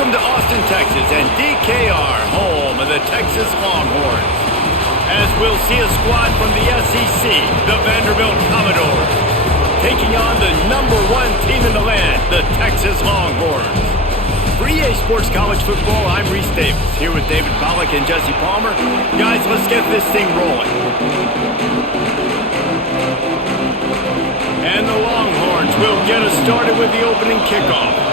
Welcome to Austin, Texas, and DKR, home of the Texas Longhorns. As we'll see a squad from the SEC, the Vanderbilt Commodores, taking on the #1 team in the land, the Texas Longhorns. For EA Sports College Football, I'm Reese Davis, here with David Pollack and Jesse Palmer. Guys, let's get this thing rolling. And the Longhorns will get us started with the opening kickoff.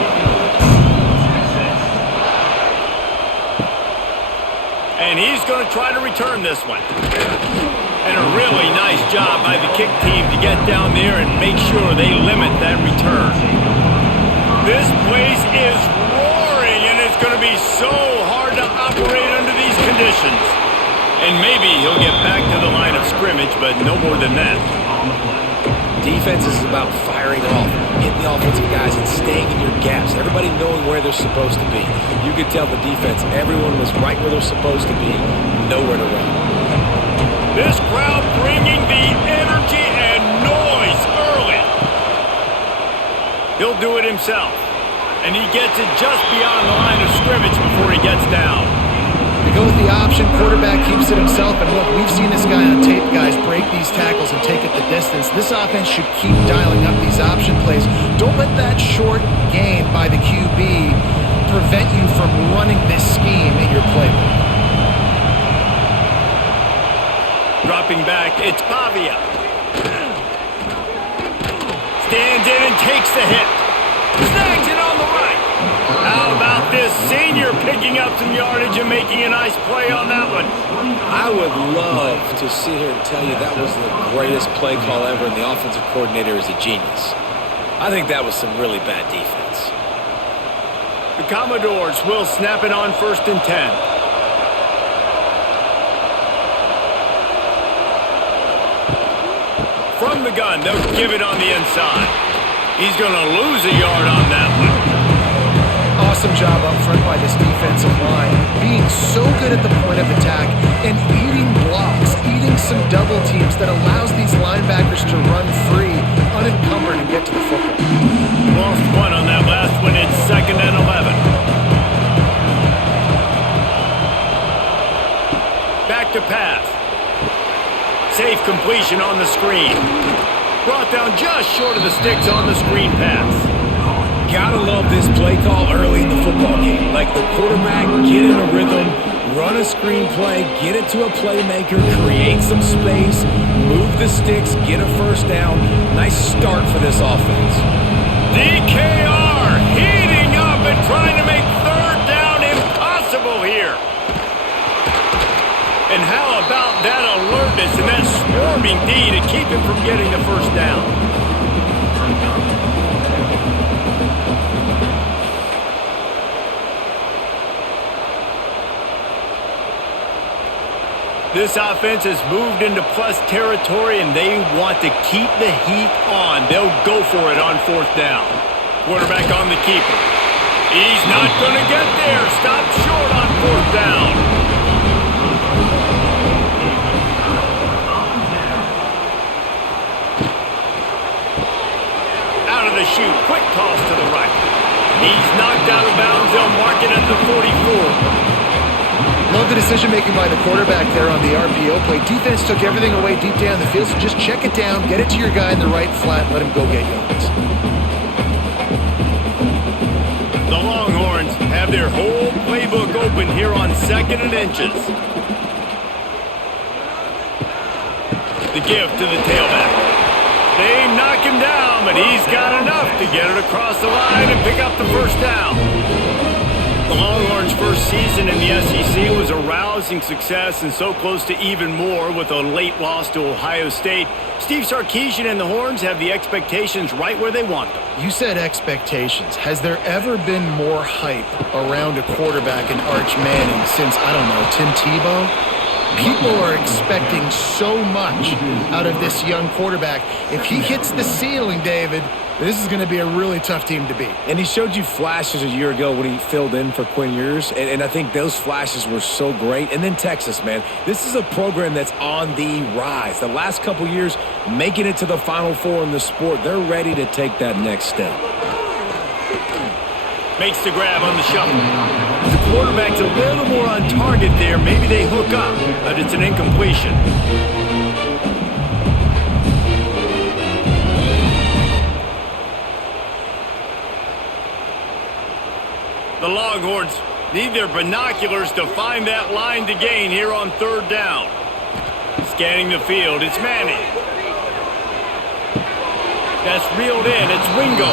And he's going to try to return this one. And a really nice job by the kick team to get down there and make sure they limit that return. This place is roaring, and it's going to be so hard to operate under these conditions. And maybe he'll get back to the line of scrimmage, but no more than that. Defense is about firing off, hitting the offensive guys and staying in your gaps. Everybody knowing where they're supposed to be. You could tell the defense, everyone was right where they're supposed to be, nowhere to run. This crowd bringing the energy and noise early. He'll do it himself. And he gets it just beyond the line of scrimmage before he gets down. They go with the option, quarterback keeps it himself, and look, we've seen this guy on tape, guys, break these tackles and take it the distance. This offense should keep dialing up these option plays. Don't let that short gain by the QB prevent you from running this scheme in your playbook. Dropping back, it's Pavia. Stands in and takes the hit. Snags it on the right. How about this senior picking up some yardage and making a nice play on that one? I would love to sit here and tell you that was the greatest play call ever, and the offensive coordinator is a genius. I think that was some really bad defense. The Commodores will snap it on 1st and 10. From the gun, they'll give it on the inside. He's going to lose a yard on that one. Awesome job up front by this defensive line, being so good at the point of attack and eating blocks, eating some double teams that allows these linebackers to run free, unencumbered, and get to the football. Lost one on that last one. It's 2nd and 11. Back to pass. Safe completion on the screen. Brought down just short of the sticks on the screen pass. Gotta love this play call early in the football game. Like the quarterback, get in a rhythm, run a screen play, get it to a playmaker, create some space, move the sticks, get a first down. Nice start for this offense. DKR heating up and trying to make 3rd down impossible here. And how about that alertness and that swarming D to keep him from getting the first down? This offense has moved into plus territory, and they want to keep the heat on. They'll go for it on 4th down. Quarterback on the keeper. He's not going to get there. Stop short on 4th down. Out of the chute. Quick toss to the right. He's knocked out of bounds. They'll mark it at the 44. Love the decision-making by the quarterback there on the RPO play. Defense took everything away deep down the field, so just check it down, get it to your guy in the right flat, and let him go get yards. The Longhorns have their whole playbook open here on 2nd and inches. The give to the tailback. They knock him down, but he's got enough to get it across the line and pick up the first down. The Longhorns' first season in the SEC was a rousing success and so close to even more with a late loss to Ohio State. Steve Sarkisian and the Horns have the expectations right where they want them. You said expectations. Has there ever been more hype around a quarterback in Arch Manning since, I don't know, Tim Tebow? People are expecting so much out of this young quarterback. If he hits the ceiling, David, this is going to be a really tough team to beat. And he showed you flashes a year ago when he filled in for Quinn Ewers, and I think those flashes were so great. And then Texas, man, this is a program that's on the rise. The last couple years, making it to the Final Four in the sport, they're ready to take that next step. Makes the grab on the shuffle. The quarterback's a little more on target there. Maybe they hook up, but it's an incompletion. The Longhorns need their binoculars to find that line to gain here on third down. Scanning the field, it's Manning. That's reeled in, it's Wingo.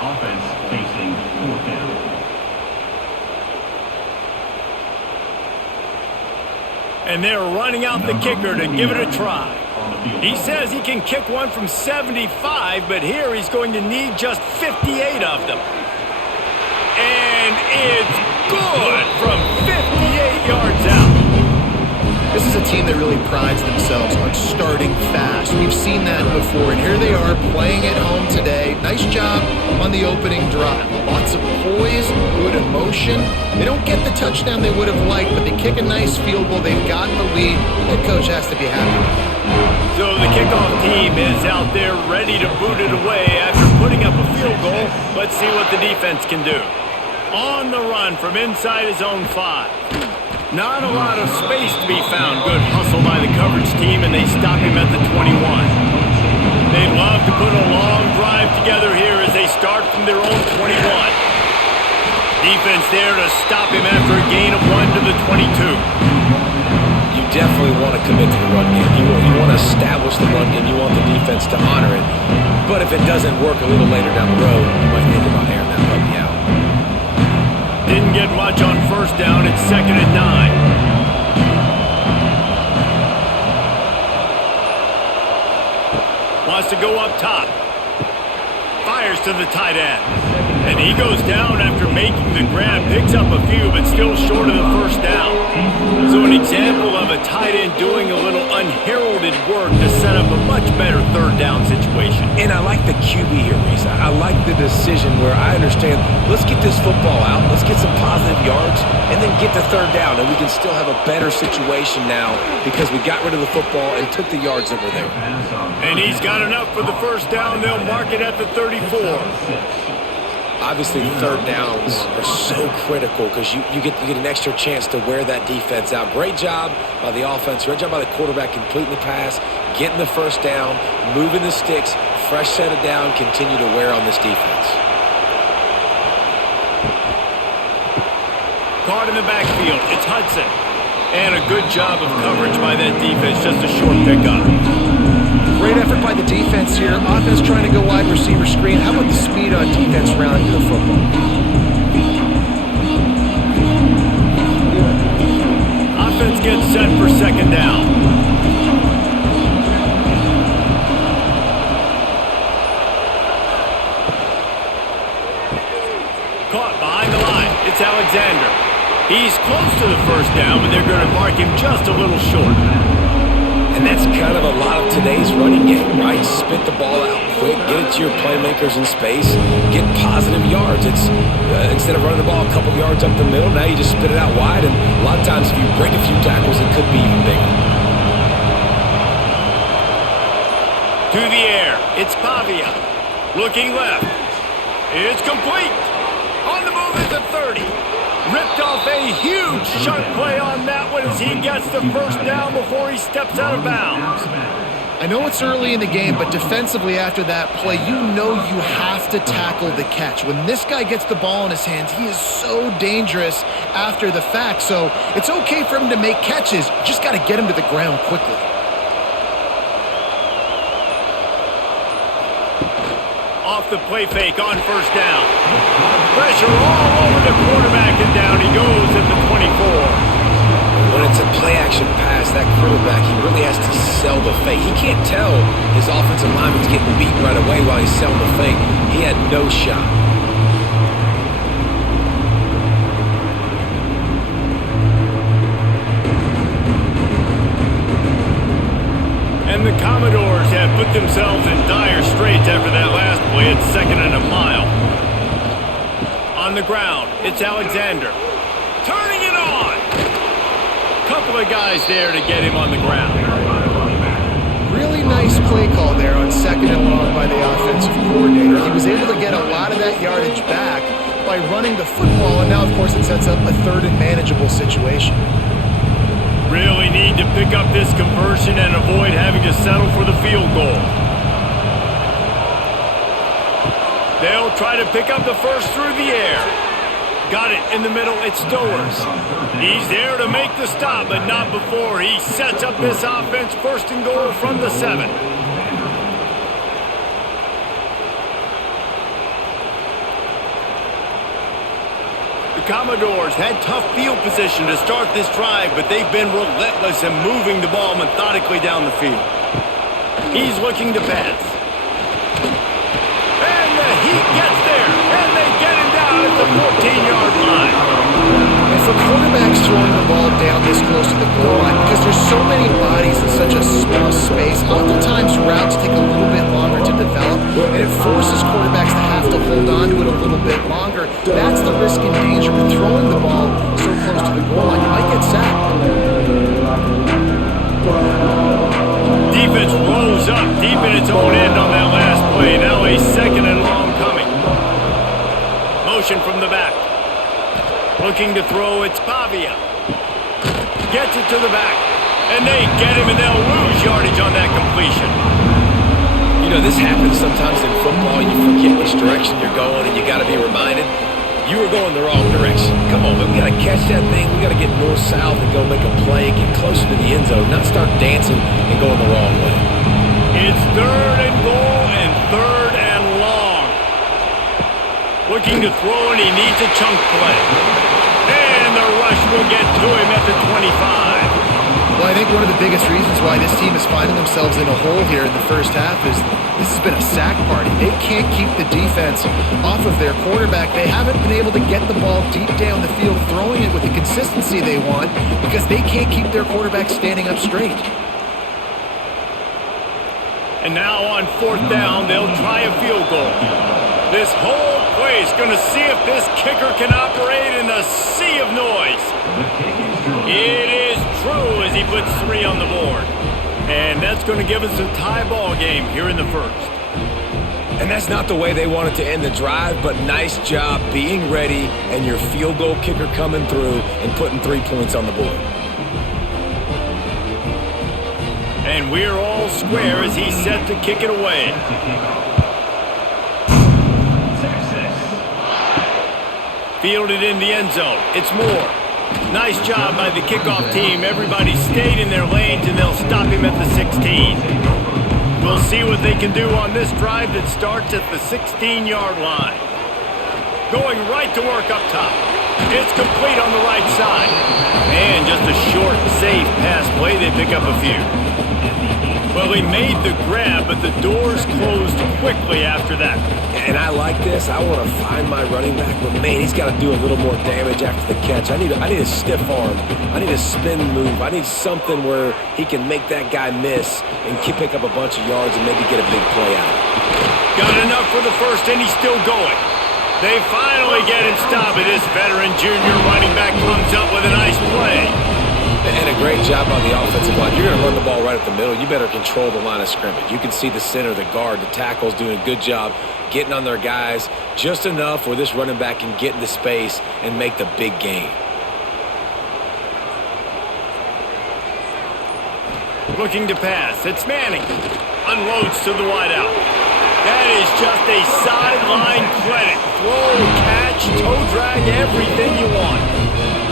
Offense facing fourth down. And they're running out the kicker to give it a try. He says he can kick one from 75, but here he's going to need just 58 of them. And it's good from 58 yards out. This is a team that really prides themselves on starting fast. We've seen that before, and here they are playing at home today. Nice job on the opening drive. Lots of poise, good emotion. They don't get the touchdown they would have liked, but they kick a nice field goal. They've gotten the lead. Head coach has to be happy with that. So the kickoff team is out there ready to boot it away after putting up a field goal. Let's see what the defense can do. On the run from inside his own 5. Not a lot of space to be found. Good hustle by the coverage team, and they stop him at the 21. They'd love to put a long drive together here as they start from their own 21. Defense there to stop him after a gain of 1 to the 22. You definitely want to commit to the run game. You want to establish the run game. You want the defense to honor it. But if it doesn't work a little later down the road, you might think about airing that puppy out. Didn't get much on first down. It's 2nd and 9. Wants to go up top. Fires to the tight end. And he goes down after making the grab. Picks up a few, but still short of the first down. So an example of a tight end doing a little unheralded work to set up a much better third down situation. And I like the QB here, Reese. I like the decision where I understand, let's get this football out, let's get some positive yards, and then get to third down, and we can still have a better situation now because we got rid of the football and took the yards that were there. And he's got enough for the first down. They'll mark it at the 34. Obviously, the third downs are so critical because you get an extra chance to wear that defense out. Great job by the offense. Great job by the quarterback completing the pass, getting the first down, moving the sticks, fresh set of down, continue to wear on this defense. Caught in the backfield. It's Hudson. And a good job of coverage by that defense. Just a short pickup. Great effort by the defense here. Offense trying to go wide receiver screen. How about the speed on defense rounding to the football? Offense gets set for 2nd down. Caught behind the line. It's Alexander. He's close to the first down, but they're going to mark him just a little short. And that's kind of a lot of today's running game, right? Spit the ball out quick, get it to your playmakers in space, get positive yards. It's instead of running the ball a couple yards up the middle, now you just spit it out wide, and a lot of times if you break a few tackles, it could be even bigger. To the air, it's Pavia. Looking left. It's complete. On the move is the 30. Ripped off a huge sharp play on that one as he gets the first down before he steps out of bounds. I know it's early in the game, but defensively after that play, you know you have to tackle the catch. When this guy gets the ball in his hands, he is so dangerous after the fact. So it's okay for him to make catches. You just got to get him to the ground quickly. Off the play fake on first down. Pressure all over the quarterback, and down he goes at the 24. When it's a play-action pass, that quarterback, he really has to sell the fake. He can't tell his offensive lineman's getting beat right away while he's selling the fake. He had no shot. And the Commodores have put themselves in dire straits after that last play. It's 2nd and a mile. On the ground, it's Alexander. Turning it on. Couple of guys there to get him on the ground. Really nice second and long by the offensive coordinator. He was able to get a lot of that yardage back by running the football, and now, of course, it sets up a third and manageable situation. Really need to pick up this conversion and avoid having to settle for the field goal. They'll try to pick up the first through the air. Got it in the middle. It's Stowers. He's there to make the stop, but not before he sets up this offense first and goal from the 7. The Commodores had tough field position to start this drive, but they've been relentless in moving the ball methodically down the field. He's looking to pass. And the Heat gets there, and they get him down at the 14-yard line. And for quarterbacks throwing the ball down this close to the goal line, because there's so many bodies in such a small space, oftentimes routes take a little bit longer to develop, and it forces quarterbacks to have to hold on to it a little bit longer. That's the risk and danger with throwing the ball so close to the goal line. You might get sacked. Defense rolls up deep in its own end on that last play. Now a second and long coming. Motion from the back. Looking to throw, it's Pavia. Gets it to the back. And they get him, and they'll lose yardage on that completion. You know, this happens sometimes in football. You forget which direction you're going, and you got to be reminded you were going the wrong direction. Come on, man. We got to catch that thing. We got to get north-south and go make a play, get closer to the end zone, not start dancing and going the wrong way. It's third and goal and third and long. Looking to throw, and he needs a chunk play. And the rush will get to him at the 25. Well, I think one of the biggest reasons why this team is finding themselves in a hole here in the first half is this has been a sack party. They can't keep the defense off of their quarterback. They haven't been able to get the ball deep down the field, throwing it with the consistency they want because they can't keep their quarterback standing up straight. And now on fourth down, they'll try a field goal. This whole play is going to see if this kicker can operate in a sea of noise. It is true as he puts 3 on the board. And that's going to give us a tie ball game here in the first. And that's not the way they wanted to end the drive, but nice job being ready and your field goal kicker coming through and putting 3 points on the board. And we're all square as he's set to kick it away. Fielded in the end zone. It's Moore. Nice job by the kickoff team. Everybody stayed in their lanes, and they'll stop him at the 16. We'll see what they can do on this drive that starts at the 16-yard line. Going right to work up top. It's complete on the right side. And just a short, safe pass play. They pick up a few. Well, he made the grab, but the doors closed quickly after that. And I like this. I want to find my running back, but man, he's got to do a little more damage after the catch. I need a stiff arm. I need a spin move. I need something where he can make that guy miss and pick up a bunch of yards and maybe get a big play out. Got enough for the first, and he's still going. They finally get him stopped, and this veteran junior running back comes up with a nice play. And a great job on the offensive line. You're going to run the ball right at the middle. You better control the line of scrimmage. You can see the center, the guard, the tackles doing a good job getting on their guys just enough where this running back can get into space and make the big game. Looking to pass. It's Manning. Unloads to the wideout. That is just a sideline credit. Throw, catch, toe drag, everything you want.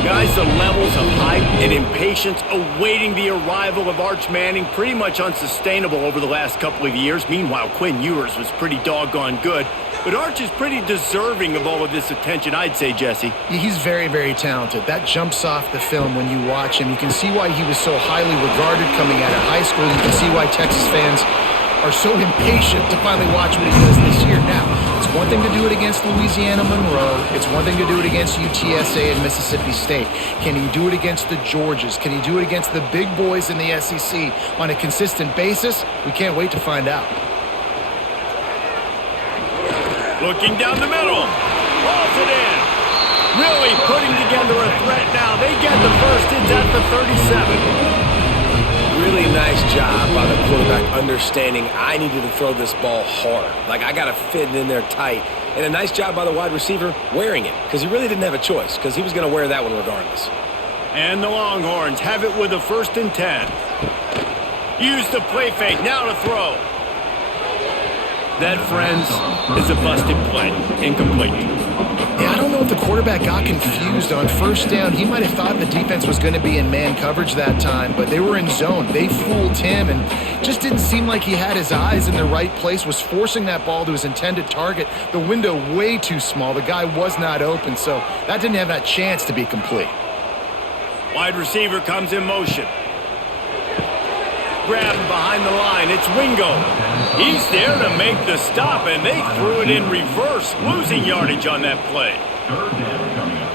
Guys, the levels of hype and impatience awaiting the arrival of Arch Manning pretty much unsustainable over the last couple of years. Meanwhile, Quinn Ewers was pretty doggone good. But Arch is pretty deserving of all of this attention, I'd say, Jesse. He's very, very talented. That jumps off the film when you watch him. You can see why he was so highly regarded coming out of high school. You can see why Texas fans are so impatient to finally watch what he does this year. Now, it's one thing to do it against Louisiana Monroe. It's one thing to do it against UTSA and Mississippi State. Can he do it against the Georgias? Can he do it against the big boys in the SEC on a consistent basis? We can't wait to find out. Looking down the middle. Hauls it in. Really putting together a threat now. They get the first. It's at the 37. really nice job by the quarterback understanding I needed to throw this ball hard. Like, I got to fit it in there tight. And a nice job by the wide receiver wearing it, because he really didn't have a choice, because he was going to wear that one regardless. And the Longhorns have it with a 1st and 10. Use the play fake, now to throw. That, friends, is a busted play. Incomplete. Yeah, I don't know if the quarterback got confused on 1st down. He might have thought the defense was going to be in man coverage that time, but they were in zone. They fooled him and just didn't seem like he had his eyes in the right place, was forcing that ball to his intended target. The window way too small. The guy was not open, so that didn't have that chance to be complete. Wide receiver comes in motion. Grab behind the line. It's Wingo. He's there to make the stop, and they threw it in reverse, losing yardage on that play. 3rd down coming up.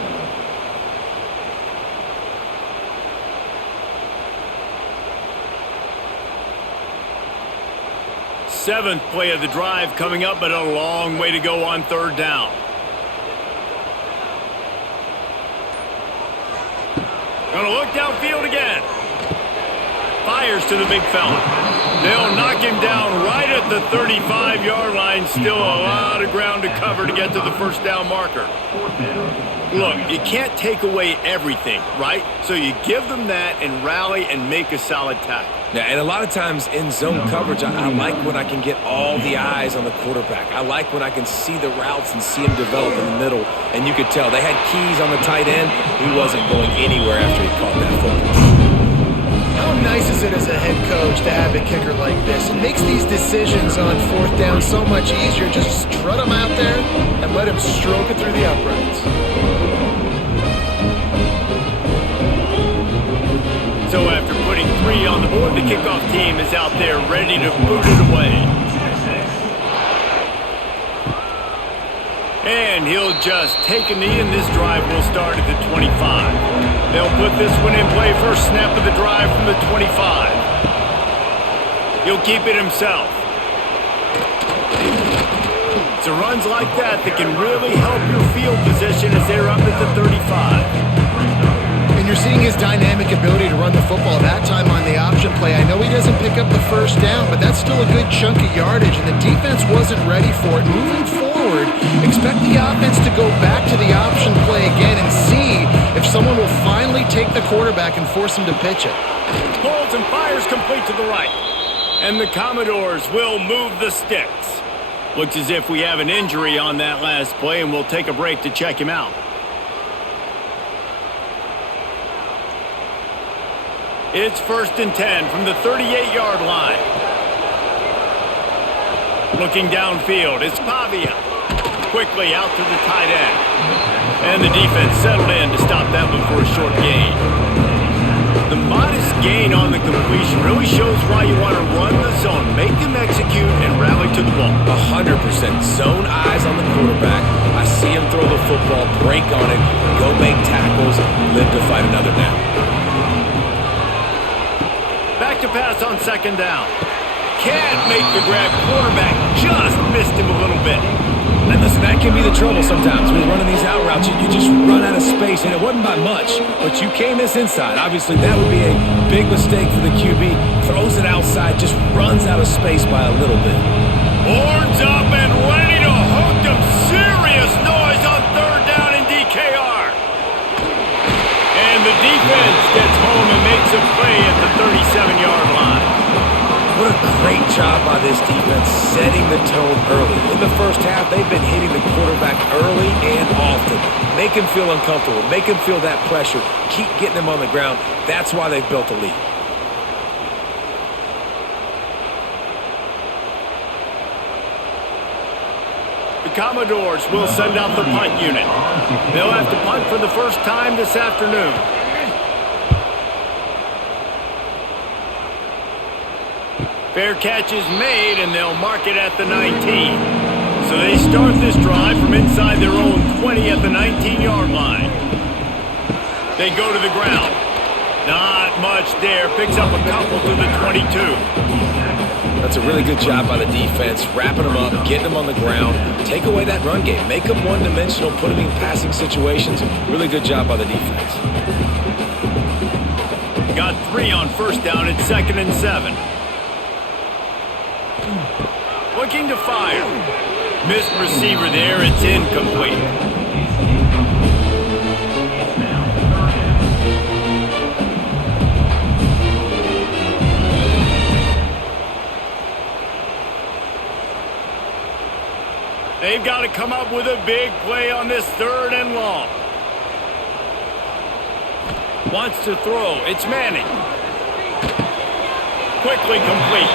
Seventh play of the drive coming up, but a long way to go on 3rd down. Gonna look downfield again. Fires to the big fella. They'll knock him down right at the 35-yard line. Still a lot of ground to cover to get to the 1st down marker. 4th down. Look, you can't take away everything, right? So you give them that and rally and make a solid tackle. Yeah, and a lot of times in zone coverage, I like when I can get all the eyes on the quarterback. I like when I can see the routes and see him develop in the middle. And you could tell they had keys on the tight end. He wasn't going anywhere after he caught that football. How nice is it as a head coach to have a kicker like this? It makes these decisions on 4th down so much easier. Just strut him out there and let him stroke it through the uprights. So after putting 3 on the board, the kickoff team is out there ready to boot it away. And he'll just take a knee, and this drive will start at the 25. They'll put this one in play. First snap of the drive from the 25. He'll keep it himself. It's runs like that that can really help your field position as they're up at the 35. And you're seeing his dynamic ability to run the football. That time on the option play, I know he doesn't pick up the 1st down, but that's still a good chunk of yardage, and the defense wasn't ready for it. Moving forward, expect the offense to go back to the option play again and see if someone will finally take the quarterback and force him to pitch it. Pulls and fires complete to the right. And the Commodores will move the sticks. Looks as if we have an injury on that last play, and we'll take a break to check him out. It's 1st and 10 from the 38-yard line. Looking downfield, it's Pavia. Quickly out to the tight end. And the defense settled in to stop that one for a short gain. The modest gain on the completion really shows why you want to run the zone, make them execute, and rally to the ball. 100% zone eyes on the quarterback. I see him throw the football, break on it, go make tackles, live to fight another down. Back to pass on 2nd down. Can't make the grab. Quarterback just missed him a little bit. And listen, that can be the trouble sometimes when you're running these out routes. You just run out of space, and it wasn't by much, but you came this inside. Obviously, that would be a big mistake for the QB. Throws it outside, just runs out of space by a little bit. Horns up and ready to hook them. Serious noise on 3rd down in DKR. And the defense gets home and makes a play at the 37-yard line. What a great job by this defense setting the tone early. In the 1st half, they've been hitting the quarterback early and often. Make him feel uncomfortable. Make him feel that pressure. Keep getting him on the ground. That's why they've built a lead. The Commodores will send out the punt unit. They'll have to punt for the first time this afternoon. Fair catch is made, and they'll mark it at the 19. So they start this drive from inside their own 20 at the 19-yard line. They go to the ground. Not much there. Picks up a couple to the 22. That's a really good job by the defense, wrapping them up, getting them on the ground. Take away that run game. Make them one-dimensional, put them in passing situations. Really good job by the defense. got 3 on first down at 2nd and 7. Looking to fire. Missed receiver there. It's incomplete. They've got to come up with a big play on this 3rd and long. Wants to throw. It's Manning. Quickly complete.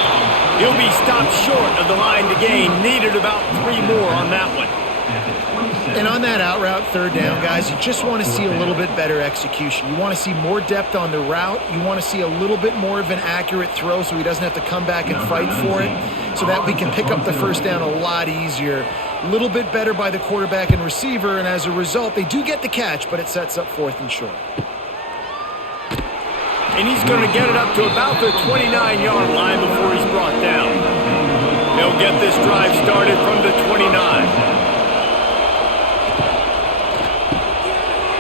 He'll be stopped short of the line to gain. Needed about 3 more on that one. And on that out route 3rd down, guys, you just want to see a little bit better execution. You want to see more depth on the route. You want to see a little bit more of an accurate throw so he doesn't have to come back and fight for it, so that we can pick up the first down a lot easier. A little bit better by the quarterback and receiver, and as a result, they do get the catch, but it sets up 4th and short. And he's going to get it up to about the 29-yard line before he's brought down. They'll get this drive started from the 29.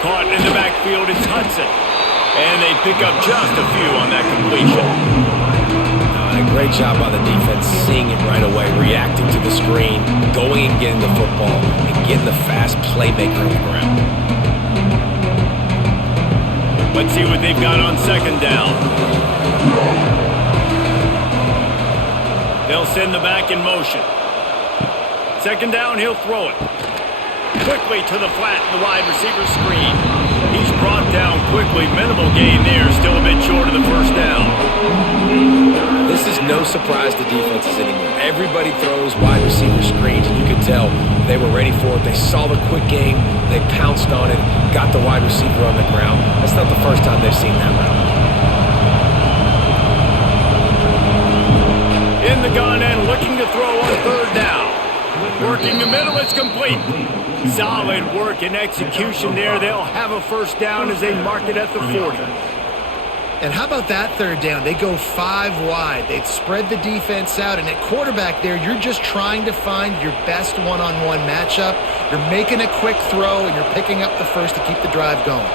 Caught in the backfield, it's Hudson. And they pick up just a few on that completion. A great job by the defense, seeing it right away, reacting to the screen, going and getting the football, and getting the fast playmaker on the ground. Let's see what they've got on 2nd down. They'll send the back in motion. 2nd down, he'll throw it. Quickly to the flat, the wide receiver screen. He's brought down quickly. Minimal gain there, still a bit short of the first down. This is no surprise to defenses anymore. Everybody throws wide receiver screens, and you can tell they were ready for it. They saw the quick game. They pounced on it, got the wide receiver on the ground. That's not the first time they've seen that route. In the gun and looking to throw on 3rd down. Working the middle, it's complete. Solid work and execution there. They'll have a first down as they mark it at the 40. And how about that 3rd down? They go 5 wide. They'd spread the defense out, and at quarterback there, you're just trying to find your best one-on-one matchup. You're making a quick throw, and you're picking up the first to keep the drive going.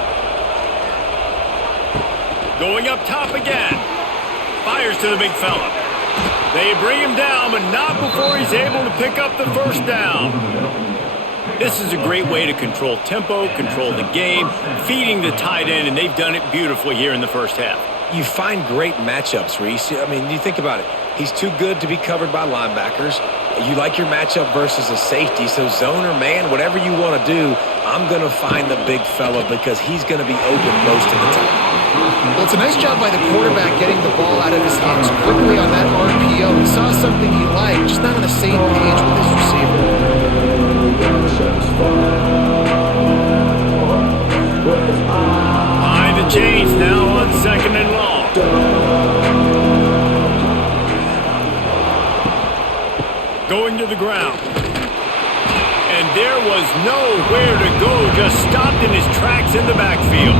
Going up top again. Fires to the big fella. They bring him down, but not before he's able to pick up the first down. This is a great way to control tempo, control the game, feeding the tight end, and they've done it beautifully here in the first half. You find great matchups, Reese. I mean, you think about it. He's too good to be covered by linebackers. You like your matchup versus a safety, so zone or man, whatever you want to do, I'm going to find the big fella because he's going to be open most of the time. Well, it's a nice job by the quarterback getting the ball out of his hands quickly on that RPO. He saw something he liked, just not on the same page with his receiver. Behind the chains now on 2nd and long. Going to the ground. And there was nowhere to go, just stopped in his tracks in the backfield.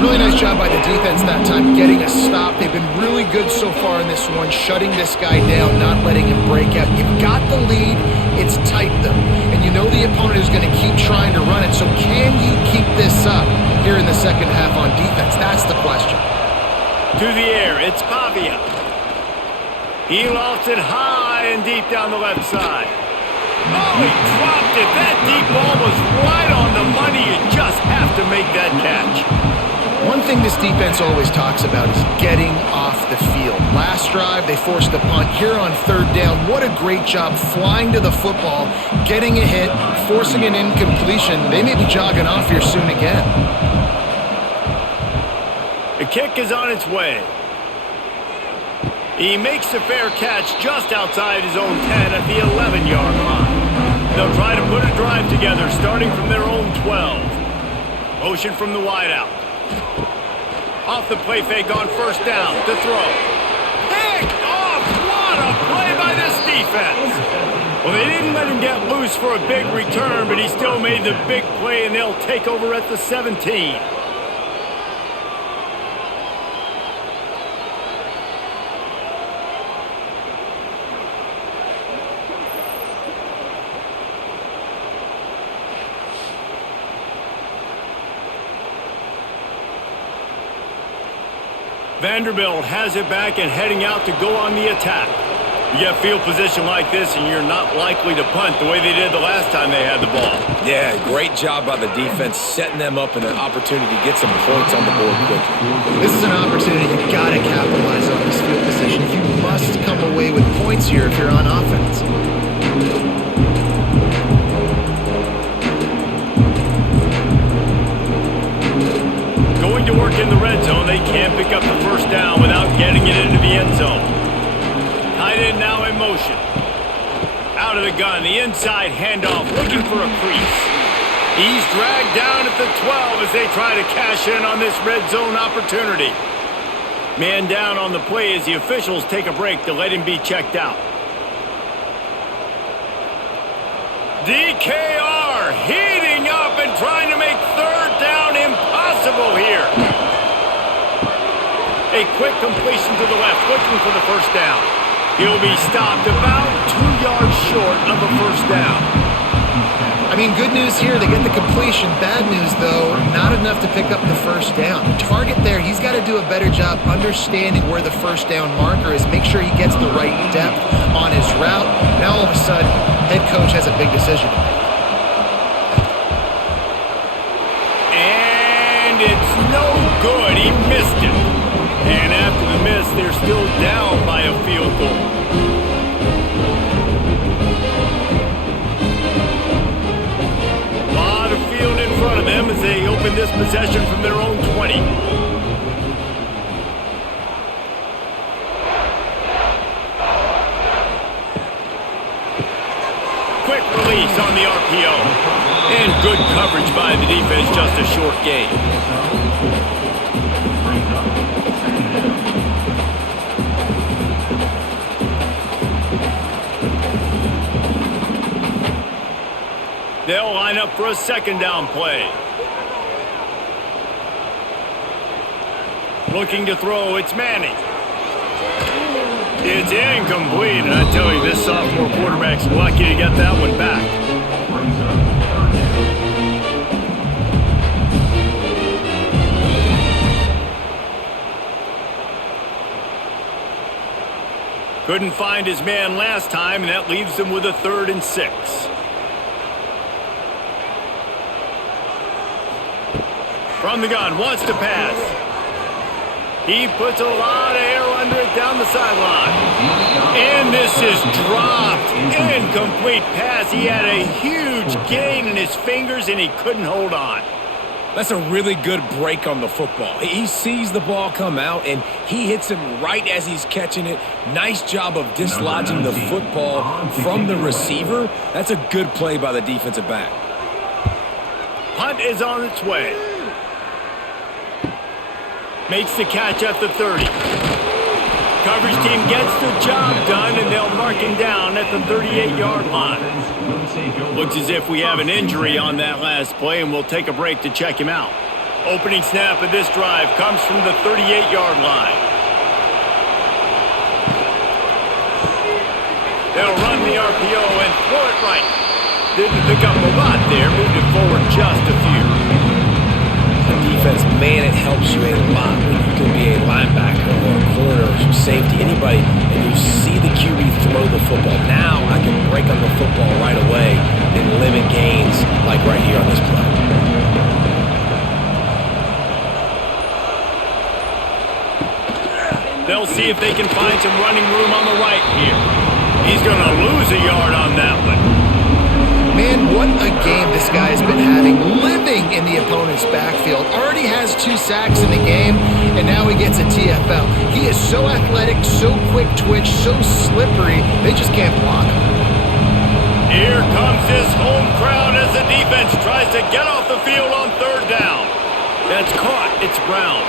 Really nice job by the defense that time, getting a stop. They've been really good so far in this one, shutting this guy down, not letting him break out. You've got the lead. It's tight, though. And you know the opponent is going to keep trying to run it. So can you keep this up here in the second half on defense? That's the question. To the air, it's Pavia. He lofts it high and deep down the left side. Oh, he dropped it. That deep ball was right on the money. You just have to make that catch. One thing this defense always talks about is getting off the field. Last drive, they forced a punt. Here on 3rd down, what a great job flying to the football, getting a hit, forcing an incompletion. They may be jogging off here soon again. The kick is on its way. He makes a fair catch just outside his own 10 at the 11-yard line. They'll try to put a drive together starting from their own 12. Motion from the wideout. Off the play fake on 1st down to throw. Picked off! What a play by this defense! Well, they didn't let him get loose for a big return, but he still made the big play, and they'll take over at the 17. Vanderbilt has it back and heading out to go on the attack. You get field position like this and you're not likely to punt the way they did the last time they had the ball. Yeah, great job by the defense setting them up in an opportunity to get some points on the board quickly. This is an opportunity you got to capitalize on this field position. You must come away with points here if you're on offense. Going to work in the red zone, they can't pick up the first down without getting it into the end zone. Tight end now in motion. Out of the gun, the inside handoff, looking for a crease. He's dragged down at the 12 as they try to cash in on this red zone opportunity. Man down on the play as the officials take a break to let him be checked out. DKR heating up and trying to make third down impossible here. A quick completion to the left, looking for the first down. He'll be stopped about 2 yards short of a first down. I mean, good news here, they get the completion. Bad news, though, not enough to pick up the first down. The target there, he's got to do a better job understanding where the first down marker is, make sure he gets the right depth on his route. Now, all of a sudden, head coach has a big decision to make. And it's no good. He missed it. And after the miss, they're still down by a field goal. A lot of field in front of them as they open this possession from their own 20. Quick release on the RPO. And good coverage by the defense, just a short gain. They'll line up for a second down play. Looking to throw, it's Manning. It's incomplete, and I tell you, this sophomore quarterback's lucky to get that one back. Couldn't find his man last time, and that leaves him with a 3rd and 6. From the gun, wants to pass. He puts a lot of air under it down the sideline. And this is dropped. Incomplete pass. He had a huge gain in his fingers, and he couldn't hold on. That's a really good break on the football. He sees the ball come out, and he hits him right as he's catching it. Nice job of dislodging the football from the receiver. That's a good play by the defensive back. Punt is on its way. Makes the catch at the 30. Coverage team gets the job done, and they'll mark him down at the 38-yard line. Looks as if we have an injury on that last play, and we'll take a break to check him out. Opening snap of this drive comes from the 38-yard line. They'll run the RPO and throw it right. Didn't pick up a lot there, moved it forward just a few. Defense, man, it helps you a lot when you can be a linebacker or a corner or safety, anybody, and you see the QB throw the football. Now I can break on the football right away and limit gains like right here on this play. They'll see if they can find some running room on the right here. He's going to lose a yard on that one. Man, what a game this guy has been having, living in the opponent's backfield. Already has 2 sacks in the game, and now he gets a TFL. He is so athletic, so quick twitch, so slippery, they just can't block him. Here comes his home crowd as the defense tries to get off the field on 3rd down. That's caught. It's Brown.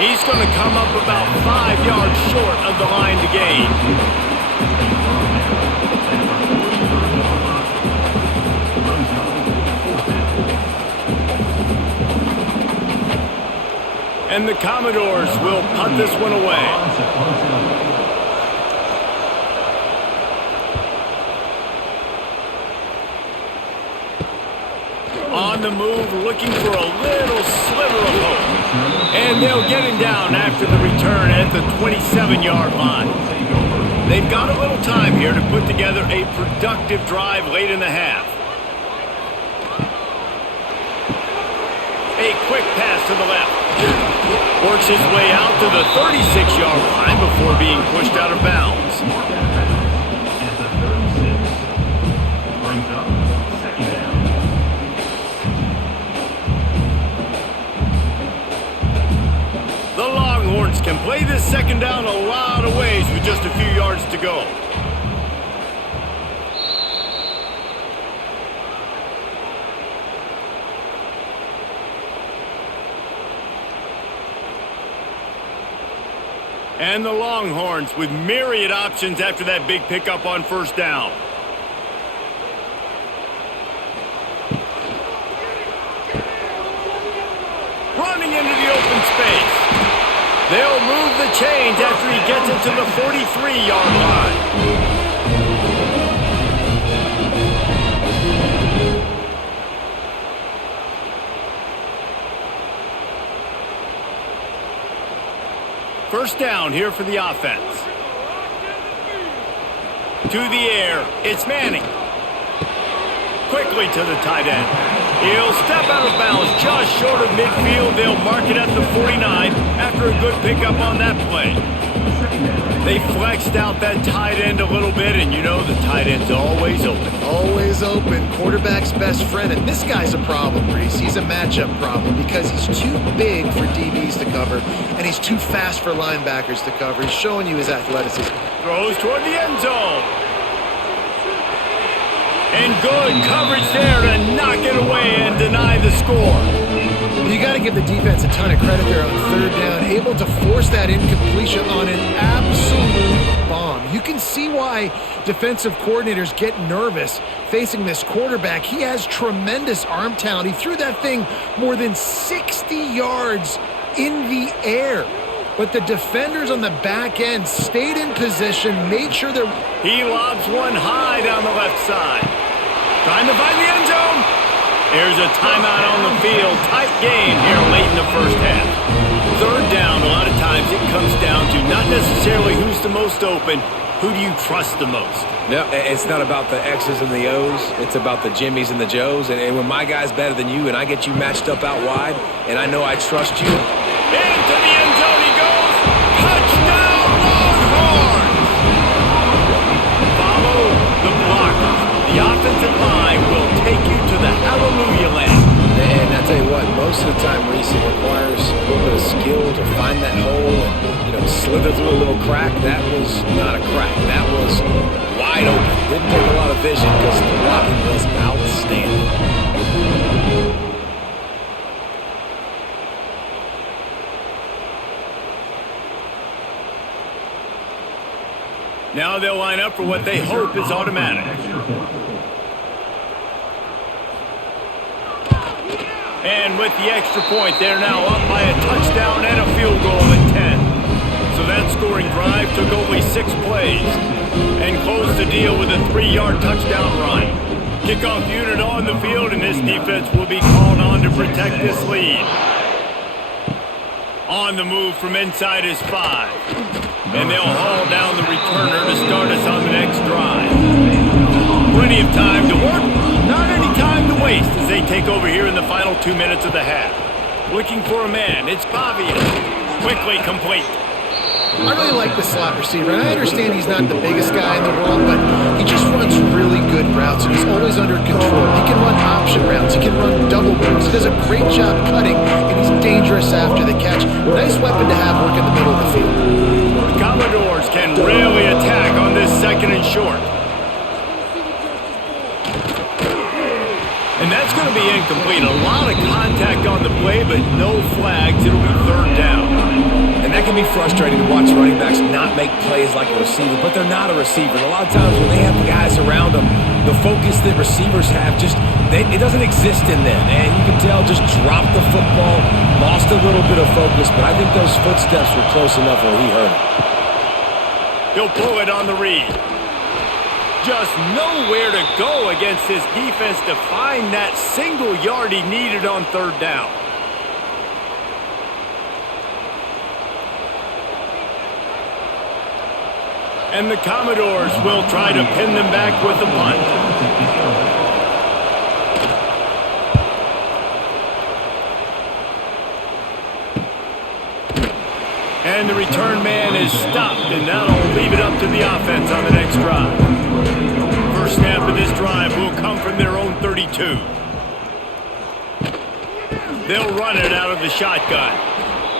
He's going to come up about 5 yards short of the line to gain. And the Commodores will punt this one away. On the move, looking for a little sliver of hope. And they'll get him down after the return at the 27-yard line. They've got a little time here to put together a productive drive late in the half. A quick pass to the left. Works his way out to the 36-yard line before being pushed out of bounds. The Longhorns can play this second down a lot of ways with just a few yards to go. And the Longhorns with myriad options after that big pickup on first down. Running into the open space. They'll move the chains after he gets it to the 43-yard line. First down here for the offense. To the air, it's Manning. Quickly to the tight end. He'll step out of bounds just short of midfield. They'll mark it at the 49 after a good pickup on that play. They flexed out that tight end a little bit, and you know the tight end's always open. Always open. Quarterback's best friend. And this guy's a problem, Reese. He's a matchup problem because he's too big for DBs to cover, and he's too fast for linebackers to cover. He's showing you his athleticism. Throws toward the end zone. And good coverage there to knock it away and deny the score. You got to give the defense a ton of credit there on third down, able to force that incompletion on an absolute bomb. You can see why defensive coordinators get nervous facing this quarterback. He has tremendous arm talent. He threw that thing more than 60 yards in the air. But the defenders on the back end stayed in position, made sure they're... He lobs one high down the left side. Trying to find the end zone. Here's a timeout on the field. Tight game here late in the first half. Third down, a lot of times it comes down to not necessarily who's the most open, who do you trust the most? No, it's not about the X's and the O's. It's about the Jimmys and the Joes. And when my guy's better than you and I get you matched up out wide and I know I trust you. Into the end zone he goes. Touchdown, Longhorns! Follow the blocker. The offensive line will take you to the hallelujah land. And I tell you what, most of the time, Reese, it requires a little bit of skill to find that hole and, slither through a little crack. That was not a crack. That was wide open. Didn't take a lot of vision because the blocking was outstanding. Now they'll line up for what they hope is automatic. And with the extra point, they're now up by a touchdown and a field goal at 10. So that scoring drive took only 6 plays and closed the deal with a 3-yard touchdown run. Kickoff unit on the field, and this defense will be called on to protect this lead. On the move from inside is 5. And they'll haul down the returner to start us on the next drive. Plenty of time to work, not any time to waste as they take over here in the final 2 minutes of the half. Looking for a man, it's Pavia. Quickly complete. I really like the slot receiver, and I understand he's not the biggest guy in the world, but he just runs really good routes, and he's always under control. He can run option routes. He can run double moves. He does a great job cutting, and he's dangerous after the catch. Nice weapon to have work in the middle of the field. The Commodores can really attack on this second and short. And that's going to be incomplete. A lot of contact on the play, but no flags. It'll be third down. And that can be frustrating to watch running backs not make plays like a receiver, but they're not a receiver. And a lot of times when they have guys around them, the focus that receivers have it doesn't exist in them. And you can tell just dropped the football, lost a little bit of focus, but I think those footsteps were close enough where he heard it. He'll pull it on the read. Just nowhere to go against this defense to find that single yard he needed on third down. And the Commodores will try to pin them back with a punt. And the return man is stopped, and that'll leave it up to the offense on the next drive. First snap of this drive will come from their own 32. They'll run it out of the shotgun.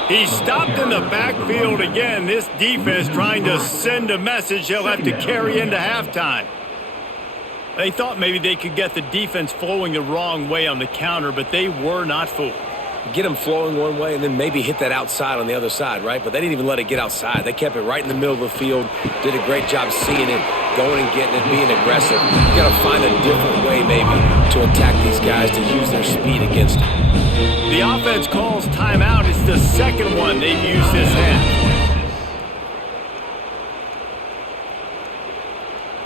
He's stopped in the backfield again. This defense trying to send a message they'll have to carry into halftime. They thought maybe they could get the defense flowing the wrong way on the counter, but they were not fooled. Get them flowing one way and then maybe hit that outside on the other side, right? But they didn't even let it get outside. They kept it right in the middle of the field, did a great job seeing it, going and getting it, being aggressive. You got to find a different way maybe to attack these guys to use their speed against them. The offense calls timeout. It's the second one they've used this half.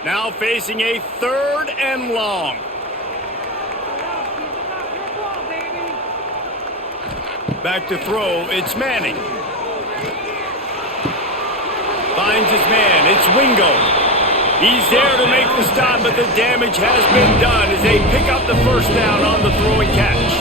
Now facing a 3rd and long. Back to throw, it's Manning. Finds his man, it's Wingo. He's there to make the stop, but the damage has been done as they pick up the first down on the throw and catch.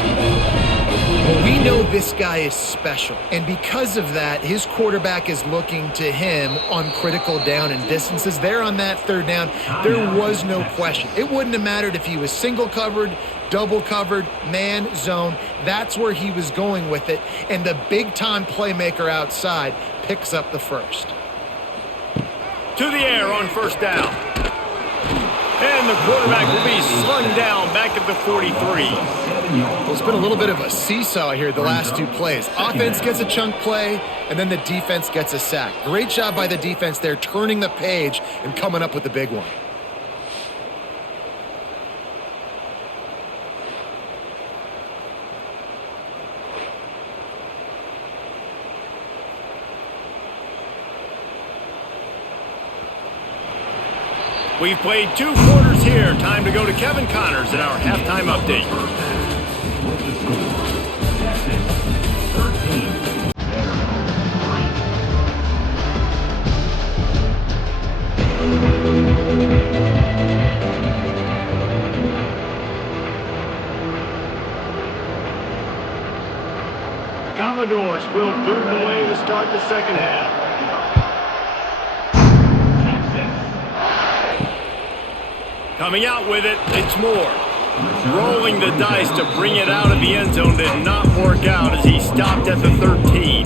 Well, we know this guy is special, and because of that, his quarterback is looking to him on critical down and distances. There on that 3rd down, there was no question. It wouldn't have mattered if he was single covered, double covered, man, zone. That's where he was going with it, and the big-time playmaker outside picks up the first. To the air on first down. And the quarterback will be slung down back at the 43. Well, it's been a little bit of a seesaw here the last 2 plays. Offense gets a chunk play, and then the defense gets a sack. Great job by the defense there, turning the page and coming up with the big one. We've played 2 quarters here. Time to go to Kevin Connors in our halftime update. Commodores will boot away to start the second half. Coming out with it, it's Moore. Rolling the dice to bring it out of the end zone did not work out as he stopped at the 13.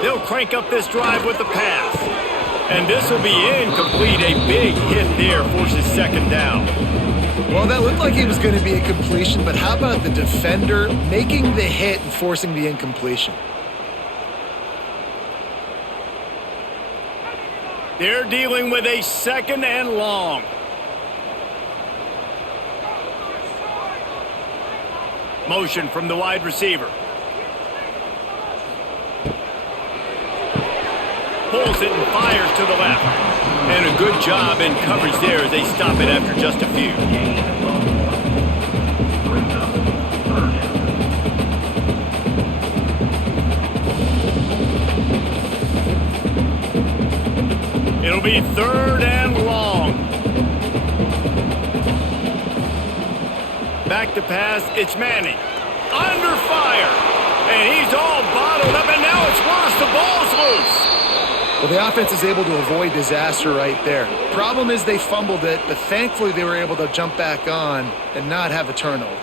They'll crank up this drive with the pass. And this will be incomplete. A big hit there forces 2nd down. Well, that looked like it was going to be a completion, but how about the defender making the hit and forcing the incompletion? They're dealing with a 2nd and long. Motion from the wide receiver. Pulls it and fires to the left. And a good job in coverage there as they stop it after just a few. It'll be 3rd and long. Back to pass, it's Manning. Under fire. And he's all bottled up, and now it's lost. The ball's loose. Well, the offense is able to avoid disaster right there. Problem is they fumbled it, but thankfully they were able to jump back on and not have a turnover.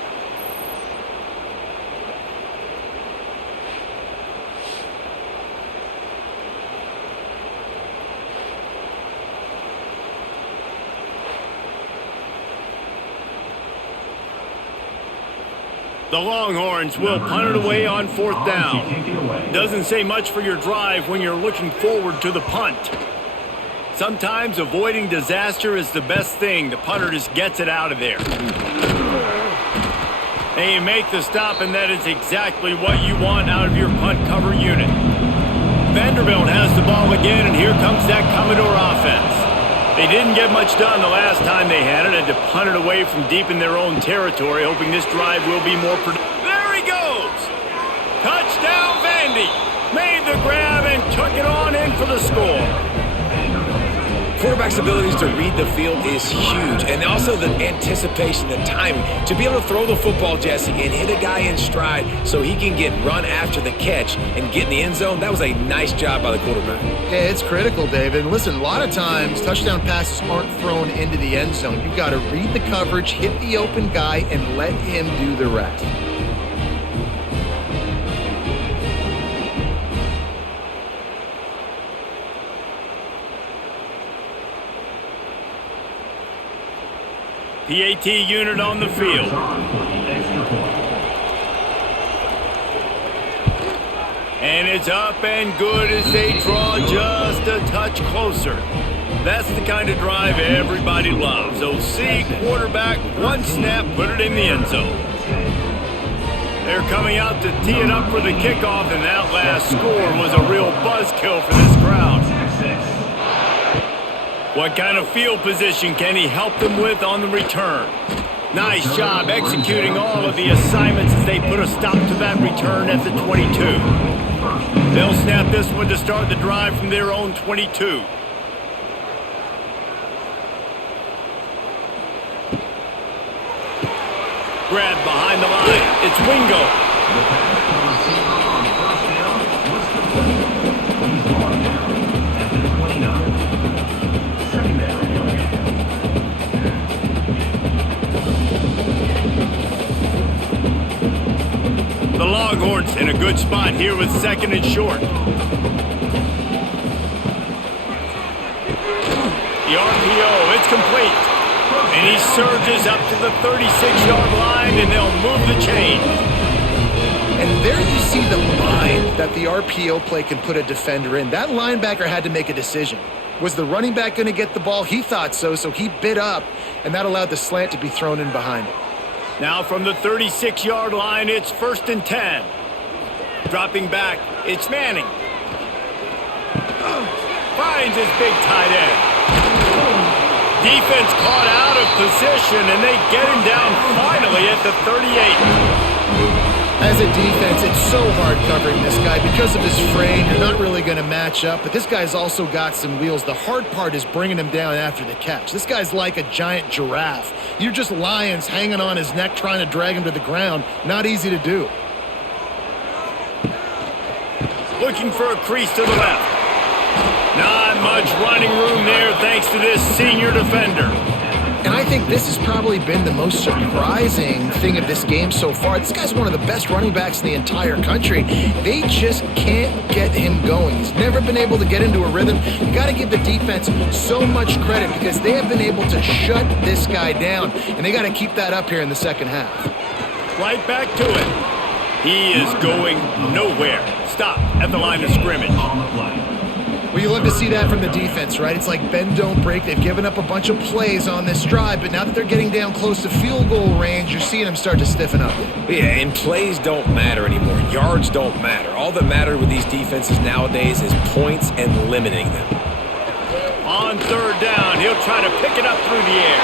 The Longhorns will punt it away on 4th down. Doesn't say much for your drive when you're looking forward to the punt. Sometimes avoiding disaster is the best thing. The punter just gets it out of there. They make the stop, and that is exactly what you want out of your punt cover unit. Vanderbilt has the ball again, and here comes that Commodore offense. They didn't get much done the last time they had it, and to punt it away from deep in their own territory, hoping this drive will be more productive. There he goes! Touchdown, Vandy! Made the grab and took it on in for the score. Quarterback's abilities to read the field is huge, and also the anticipation, the timing. To be able to throw the football, Jesse, and hit a guy in stride so he can get run after the catch and get in the end zone, that was a nice job by the quarterback. Yeah, it's critical, David. And listen, a lot of times touchdown passes aren't thrown into the end zone. You've got to read the coverage, hit the open guy, and let him do the rest. PAT unit on the field. And it's up and good as they draw just a touch closer. That's the kind of drive everybody loves. OC, quarterback, one snap, put it in the end zone. They're coming out to tee it up for the kickoff, and that last score was a real buzzkill for this crowd. What kind of field position can he help them with on the return? Nice job executing all of the assignments as they put a stop to that return at the 22. They'll snap this one to start the drive from their own 22. Grab behind the line. It's Wingo. The Longhorns in a good spot here with second and short. The RPO, it's complete. And he surges up to the 36-yard line, and they'll move the chain. And there you see the mind that the RPO play can put a defender in. That linebacker had to make a decision. Was the running back going to get the ball? He thought so, so he bit up, and that allowed the slant to be thrown in behind it. Now from the 36-yard line, it's 1st and 10. Dropping back, it's Manning. Finds his big tight end. Defense caught out of position, and they get him down finally at the 38. As a defense, it's so hard covering this guy. Because of his frame, you're not really going to match up, but this guy's also got some wheels. The hard part is bringing him down after the catch. This guy's like a giant giraffe. You're just lions hanging on his neck trying to drag him to the ground. Not easy to do. Looking for a crease to the left. Not much running room there thanks to this senior defender. And I think this has probably been the most surprising thing of this game so far. This guy's one of the best running backs in the entire country. They just can't get him going. He's never been able to get into a rhythm. You got to give the defense so much credit because they have been able to shut this guy down, and they got to keep that up here in the second half. Right back to it. He is going nowhere. Stop at the line of scrimmage. Well, you love to see that from the defense, right? It's like bend, don't break. They've given up a bunch of plays on this drive, but now that they're getting down close to field goal range, you're seeing them start to stiffen up. Yeah, and plays don't matter anymore. Yards don't matter. All that matters with these defenses nowadays is points and limiting them. On 3rd down, he'll try to pick it up through the air.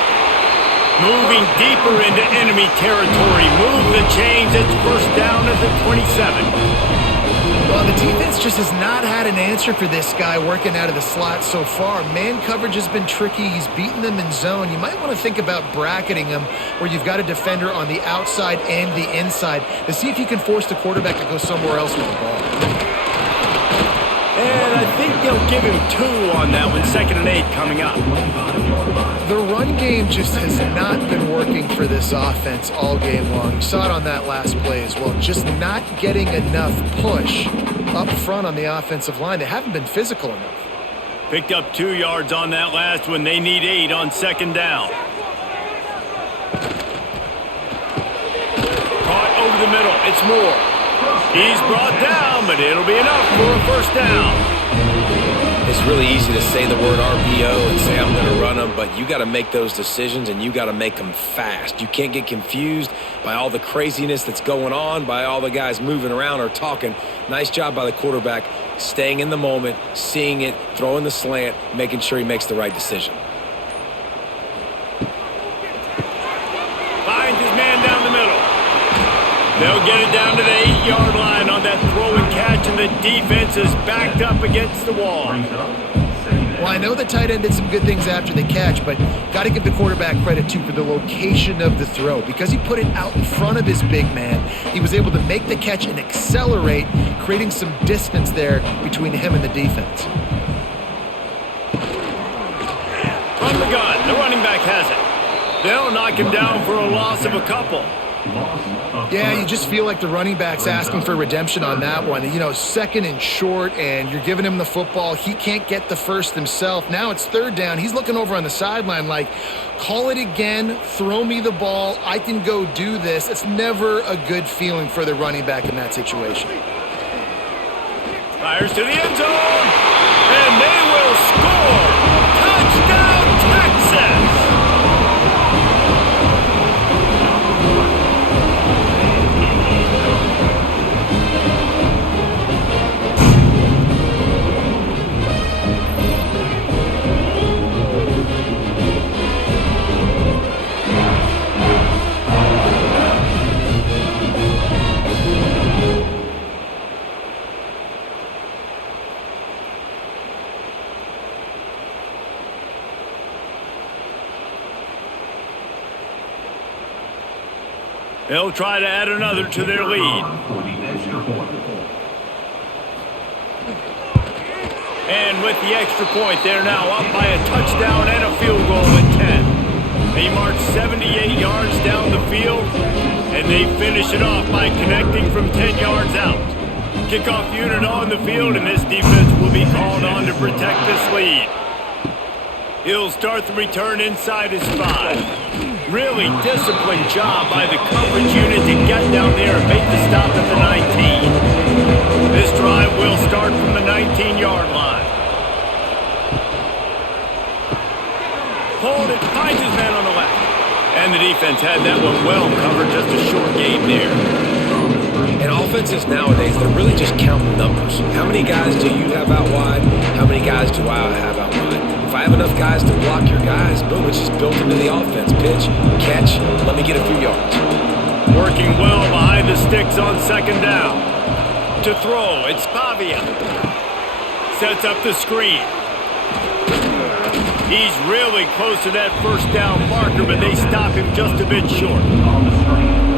Moving deeper into enemy territory. Move the chains. It's 1st down at the 27. Well, the defense just has not had an answer for this guy working out of the slot so far. Man coverage has been tricky. He's beaten them in zone. You might want to think about bracketing him where you've got a defender on the outside and the inside to see if you can force the quarterback to go somewhere else with the ball. And I think they'll give him 2 on that one. 2nd and 8 coming up. The run game just has not been working for this offense all game long. You saw it on that last play as well. Just not getting enough push up front on the offensive line. They haven't been physical enough. Picked up 2 yards on that last one. They need 8 on 2nd down. Caught over the middle. It's Moore. He's brought down, but it'll be enough for a 1st down. It's really easy to say the word RPO and say I'm going to run them, but you got to make those decisions and you got to make them fast. You can't get confused by all the craziness that's going on, by all the guys moving around or talking. Nice job by the quarterback, staying in the moment, seeing it, throwing the slant, making sure he makes the right decision. Finds his man down the middle. They'll get it down to the 8-yard line on that throw and catch, and the defense is backed up against the wall. Brings up second Well, I know the tight end did some good things after the catch, but got to give the quarterback credit, too, for the location of the throw. Because he put it out in front of his big man, he was able to make the catch and accelerate, creating some distance there between him and the defense. From the gun, the running back has it. They'll knock him down for a loss of a couple. Yeah, you just feel like the running back's asking for redemption on that one. You know, second and short, and you're giving him the football. He can't get the first himself. Now it's third down. He's looking over on the sideline like, call it again, throw me the ball, I can go do this. It's never a good feeling for the running back in that situation. Fires to the end zone, and they will score. Touchdown, Texas! They'll try to add another to their lead. And with the extra point, they're now up by a touchdown and a field goal at 10. They march 78 yards down the field, and they finish it off by connecting from 10 yards out. Kickoff unit on the field, and this defense will be called on to protect this lead. He'll start the return inside his 5. Really disciplined job by the coverage unit to get down there and make the stop at the 19. This drive will start from the 19-yard line. Hold it, finds his man on the left. And the defense had that one well covered, just a short game there. And offenses nowadays, they're really just counting numbers. How many guys do you have out wide? How many guys do I have out wide? If I have enough guys to block your guys, boom, it's just built into the offense. Pitch, catch, let me get a few yards. Working well behind the sticks on second down. To throw, it's Pavia. Sets up the screen. He's really close to that first down marker, but they stop him just a bit short.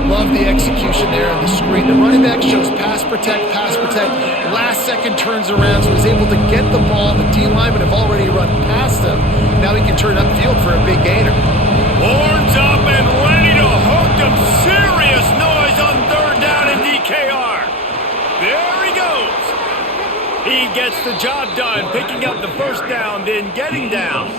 Love the execution there on the screen. The running back shows pass protect, pass protect. Last second turns around, so he's able to get the ball. The D linemen have already run past him. Now he can turn upfield for a big gainer. Horns up and ready to hook them. Serious noise on third down in DKR. There he goes. He gets the job done, picking up the first down, then getting down.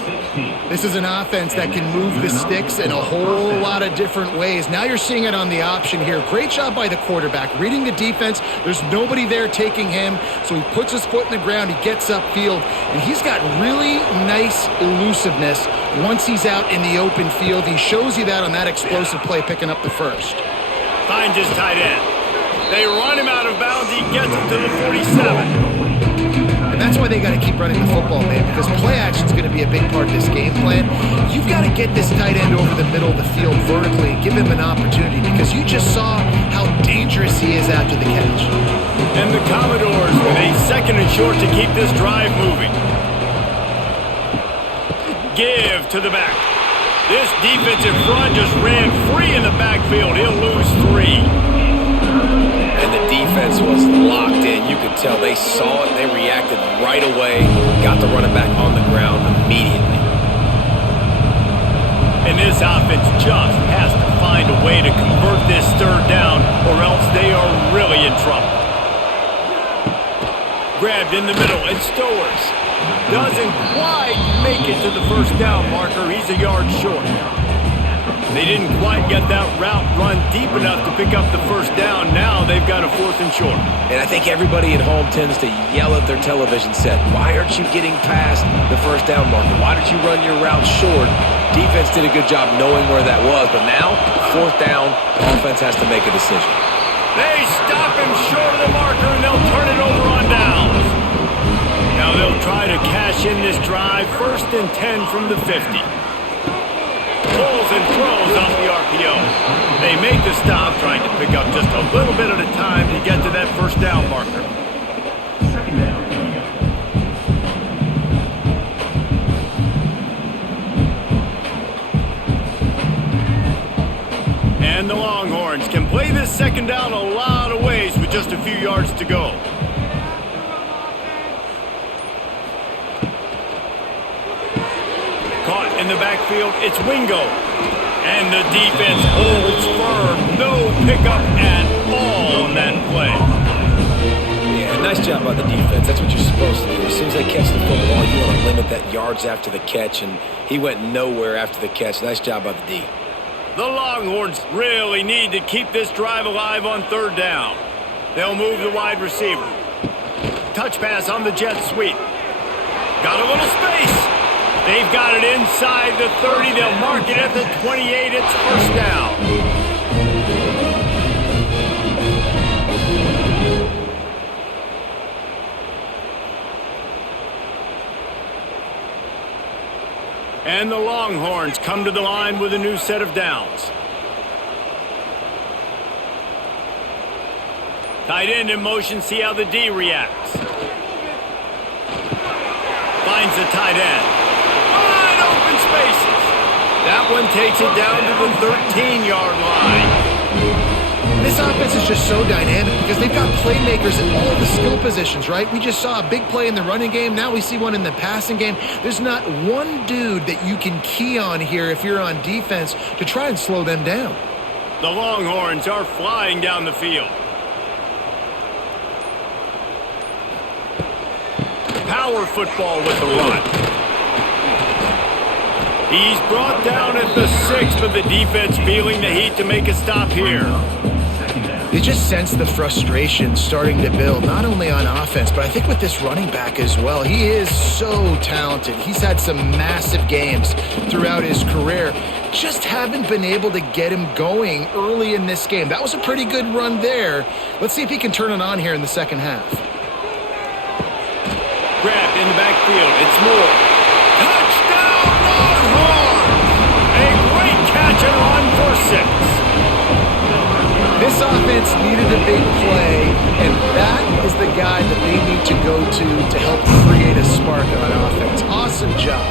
This is an offense that can move the sticks in a whole lot of different ways. Now you're seeing it on the option here. Great job by the quarterback. Reading the defense, there's nobody there taking him, so he puts his foot in the ground, he gets upfield, and he's got really nice elusiveness once he's out in the open field. He shows you that on that explosive play, picking up the first. Finds his tight end. They run him out of bounds. He gets it to the 47. And that's why they got to keep running the football, man, because play action is going to be a big part of this game plan. You've got to get this tight end over the middle of the field vertically and give him an opportunity, because you just saw how dangerous he is after the catch. And the Commodores with a second and short to keep this drive moving. Give to the back. This defensive front just ran free in the backfield. He'll lose 3. And the defense was locked in. You could tell they saw it. They reacted right away. Got the running back on the ground immediately. And this offense just has to find a way to convert this third down, or else they are really in trouble. Grabbed in the middle, and Stowers doesn't quite make it to the first down marker. He's a yard short. They didn't quite get that route run deep enough to pick up the first down. Now they've got a 4th and short. And I think everybody at home tends to yell at their television set, why aren't you getting past the first down marker? Why did you run your route short? Defense did a good job knowing where that was, but now, 4th down, offense has to make a decision. They stop him short of the marker, and they'll turn it over on downs. Now they'll try to cash in this drive. 1st and 10 from the 50. Pulls and throws off the RPO. They make the stop, trying to pick up just a little bit at a time to get to that first down marker. second down a lot of ways with just a few yards to go. Caught in the backfield, it's Wingo. And the defense holds firm. No pickup at all on that play. Yeah, nice job by the defense. That's what you're supposed to do. As soon as they catch the football, you want to limit that yards after the catch, and he went nowhere after the catch. Nice job by the D. The Longhorns really need to keep this drive alive on third down. They'll move the wide receiver. Touch pass on the jet sweep. Got a little space. They've got it inside the 30. They'll mark it at the 28. It's first down. And the Longhorns come to the line with a new set of downs. Tight end in motion, see how the D reacts. Finds the tight end. Wide open spaces. That one takes it down to the 13-yard line. This offense is just so dynamic because they've got playmakers in all the skill positions, right? We just saw a big play in the running game. Now we see one in the passing game. There's not one dude that you can key on here if you're on defense to try and slow them down. The Longhorns are flying down the field. Power football with the run. He's brought down at the 6, but the defense feeling the heat to make a stop here. You just sense the frustration starting to build, not only on offense, but I think with this running back as well. He is so talented. He's had some massive games throughout his career. Just haven't been able to get him going early in this game. That was a pretty good run there. Let's see if he can turn it on here in the second half. Grabbed in the backfield. It's Moore. Touchdown, Longhorns! A great catch and run for 6. This offense needed a big play, and that is the guy that they need to go to help create a spark on offense. Awesome job.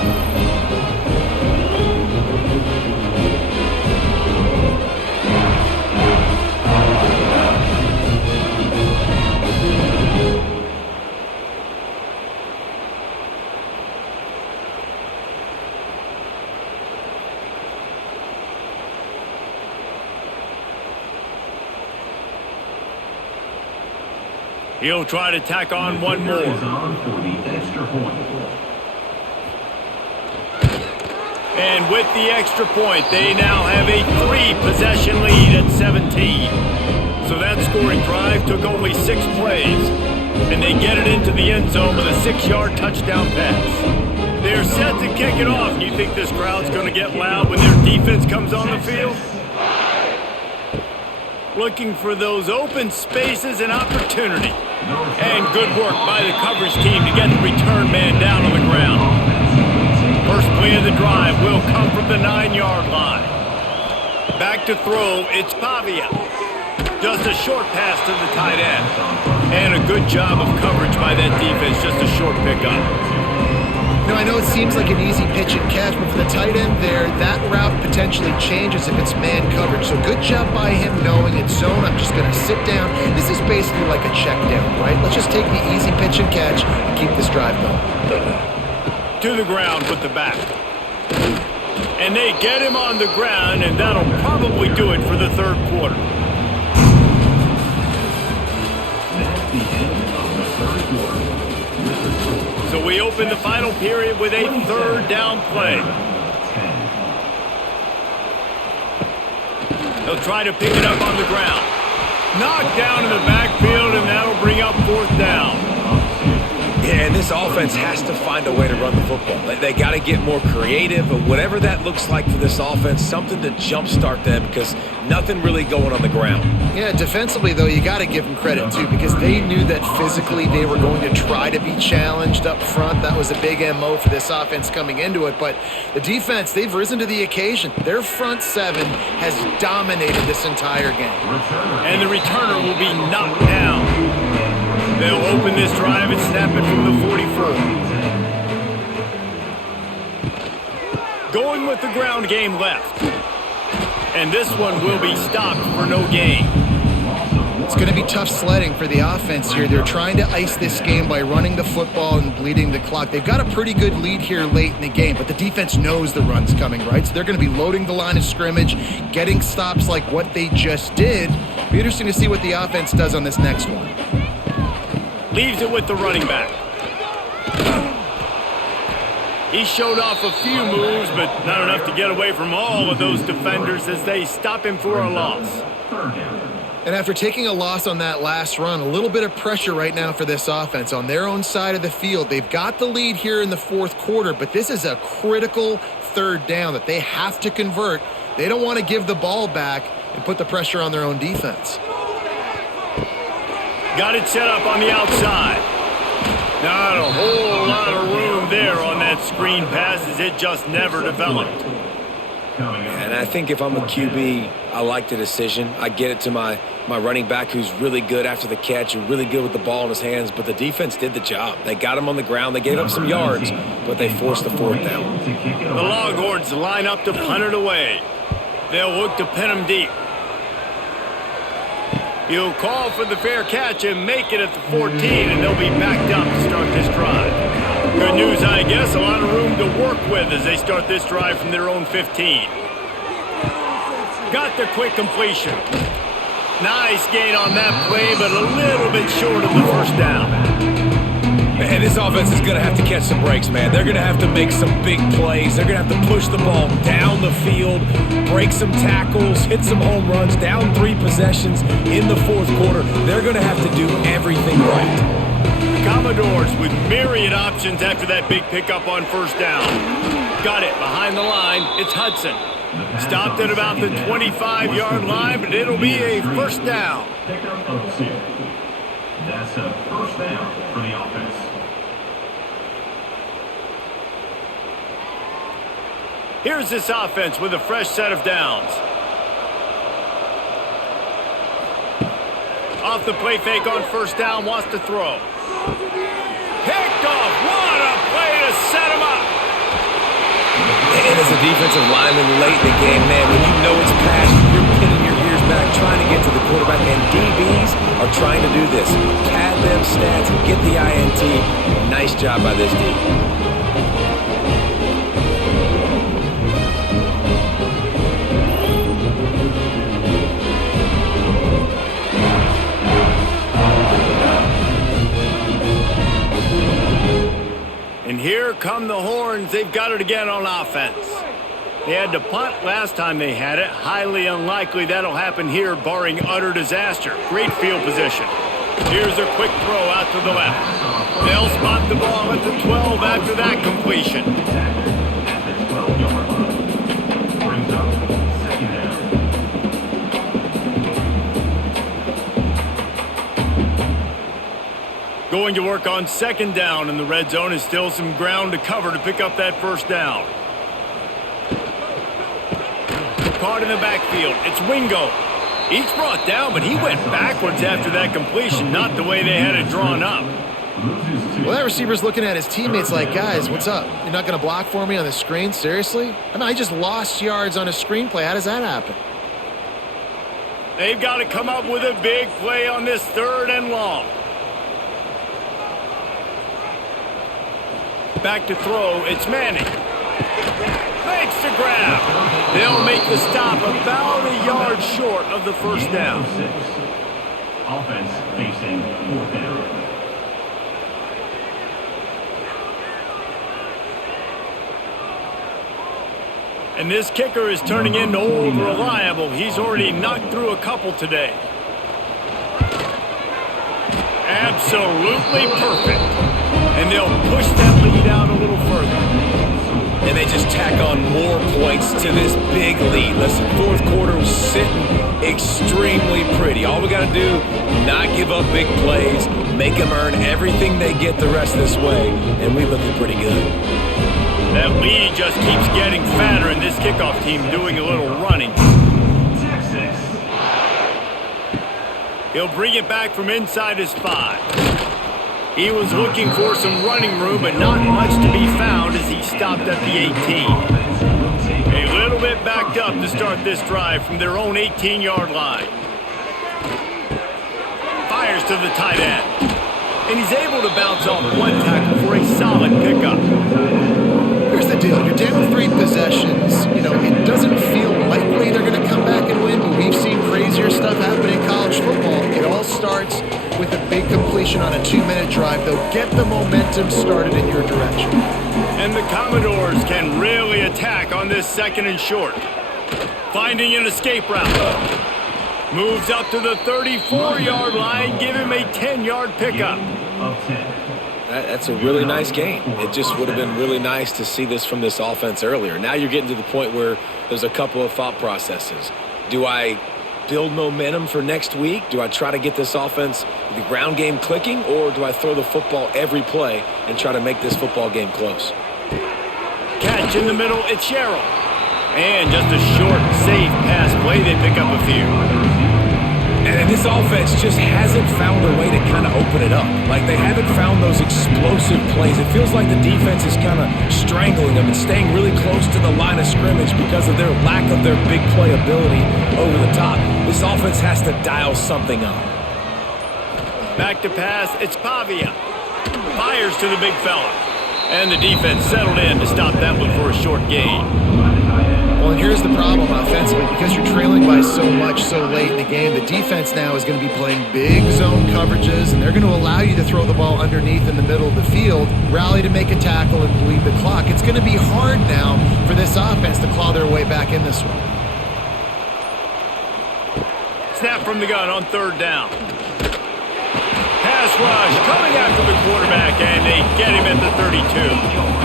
He'll try to tack on one more. And with the extra point, they now have a 3-possession lead at 17. So that scoring drive took only 6 plays. And they get it into the end zone with a 6-yard touchdown pass. They're set to kick it off. You think this crowd's going to get loud when their defense comes on the field? Looking for those open spaces and opportunity. And good work by the coverage team to get the return man down on the ground. First play of the drive will come from the 9-yard line. Back to throw, it's Pavia. Just a short pass to the tight end. And a good job of coverage by that defense, just a short pickup. Now, I know it seems like an easy pitch and catch, but for the tight end there, that route potentially changes if it's man coverage. So good job by him knowing it's zone. I'm just going to sit down. This is basically like a check down, right? Let's just take the easy pitch and catch and keep this drive going. To the ground with the back. And they get him on the ground, and that'll probably do it for the third quarter. So we open the final period with a third down play. They'll try to pick it up on the ground. Knocked down in the backfield, and that'll bring up fourth down. Yeah, and this offense has to find a way to run the football. They got to get more creative, but whatever that looks like for this offense, something to jumpstart them because nothing really going on the ground. Yeah, defensively, though, you got to give them credit, too, because they knew that physically they were going to try to be challenged up front. That was a big MO for this offense coming into it, but the defense, they've risen to the occasion. Their front seven has dominated this entire game. And the returner will be knocked down. They'll open this drive and snap it from the 44. Going with the ground game left. And this one will be stopped for no gain. It's going to be tough sledding for the offense here. They're trying to ice this game by running the football and bleeding the clock. They've got a pretty good lead here late in the game, but the defense knows the run's coming, right? So they're going to be loading the line of scrimmage, getting stops like what they just did. Be interesting to see what the offense does on this next one. Leaves it with the running back. He showed off a few moves, but not enough to get away from all of those defenders as they stop him for a loss. And after taking a loss on that last run, a little bit of pressure right now for this offense on their own side of the field. They've got the lead here in the fourth quarter, but this is a critical third down that they have to convert. They don't want to give the ball back and put the pressure on their own defense. Got it set up on the outside. Not a whole lot of room there on that screen pass as it just never developed. And I think if I'm a QB, I like the decision. I get it to my running back who's really good after the catch and really good with the ball in his hands, but the defense did the job. They got him on the ground. They gave up some yards, but they forced the fourth down. The Longhorns line up to punt it away. They'll look to pin him deep. He'll call for the fair catch and make it at the 14, and they'll be backed up to start this drive. Good news, I guess. A lot of room to work with as they start this drive from their own 15. Got the quick completion. Nice gain on that play, but a little bit short of the first down. And this offense is going to have to catch some breaks, man. They're going to have to make some big plays. They're going to have to push the ball down the field, break some tackles, hit some home runs, down 3 possessions in the fourth quarter. They're going to have to do everything right. Commodores with myriad options after that big pickup on first down. Got it behind the line. It's Hudson. Stopped at about the 25-yard line, but it'll be a first down. Pickup of 2. That's a first down for the offense. Here's this offense with a fresh set of downs. Off the play fake on first down, wants to throw. Picked off. What a play to set him up. And as a defensive lineman late in the game, man, when you know it's past, you're pinning your ears back, trying to get to the quarterback, and DBs are trying to do this. Pad them stats and get the INT. Nice job by this D. And here come the Horns. They've got it again on offense. They had to punt last time they had it. Highly unlikely that'll happen here, barring utter disaster. Great field position. Here's a quick throw out to the left. They'll spot the ball at the 12 after that completion. At the 12-yard line. Brings up second down. Going to work on second down in the red zone is still some ground to cover to pick up that first down. Caught in the backfield. It's Wingo. He's brought down, but he went backwards after that completion, not the way they had it drawn up. Well, that receiver's looking at his teammates like, guys, what's up? You're not going to block for me on the screen? Seriously? I mean, I just lost yards on a screenplay. How does that happen? They've got to come up with a big play on this third and long. Back to throw. It's Manning. Makes the grab. They'll make the stop about a yard short of the first down. Offense facing fourth down. And this kicker is turning into old reliable. He's already knocked through a couple today. Absolutely perfect. And they'll push that lead out a little further. And they just tack on more points to this big lead. Listen, fourth quarter was sitting extremely pretty. All we got to do, not give up big plays, make them earn everything they get the rest of this way, and we're looking pretty good. That lead just keeps getting fatter, and this kickoff team doing a little running. Texas. He'll bring it back from inside his 5. He was looking for some running room, but not much to be found as he stopped at the 18. A little bit backed up to start this drive from their own 18-yard line. fires to the tight end. And he's able to bounce off one tackle for a solid pickup. Here's the deal. You're down 3 possessions. You know, it doesn't feel likely they're going to come back and win, but we've seen crazier stuff happen in college football. It all starts with a big completion on a 2-minute drive. They'll get the momentum started in your direction. And the Commodores can really attack on this 2nd and short. Finding an escape route. Moves up to the 34-yard line, give him a 10-yard pickup. That's a really nice game. It just would have been really nice to see this from this offense earlier. Now you're getting to the point where there's a couple of thought processes. Do I build momentum for next week? Do I try to get this offense, the ground game clicking, or do I throw the football every play and try to make this football game close? Catch in the middle, it's Sherrill. And just a short, safe pass play, they pick up a few. And this offense just hasn't found a way to kind of open it up. Like, they haven't found those explosive plays. It feels like the defense is kind of strangling them and staying really close to the line of scrimmage because of their lack of their big play ability over the top. This offense has to dial something up. Back to pass, it's Pavia. Fires to the big fella. And the defense settled in to stop that one for a short gain. Well, and here's the problem offensively. Because you're trailing by so much so late in the game, the defense now is going to be playing big zone coverages, and they're going to allow you to throw the ball underneath in the middle of the field, rally to make a tackle, and bleed the clock. It's going to be hard now for this offense to claw their way back in this one. Snap from the gun on 3rd down. Pass rush coming after the quarterback, and they get him at the 32.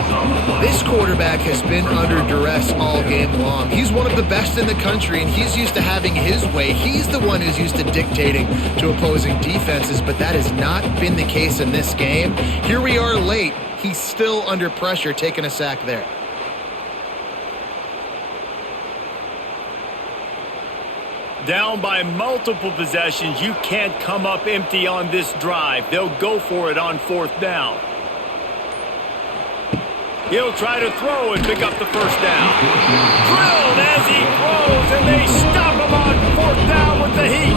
This quarterback has been under duress all game long. He's one of the best in the country, and he's used to having his way. He's the one who's used to dictating to opposing defenses, but that has not been the case in this game. Here we are late. He's still under pressure, taking a sack there. Down by multiple possessions, you can't come up empty on this drive. They'll go for it on 4th down. He'll try to throw and pick up the 1st down. Drilled as he throws, and they stop him on 4th down with the heat.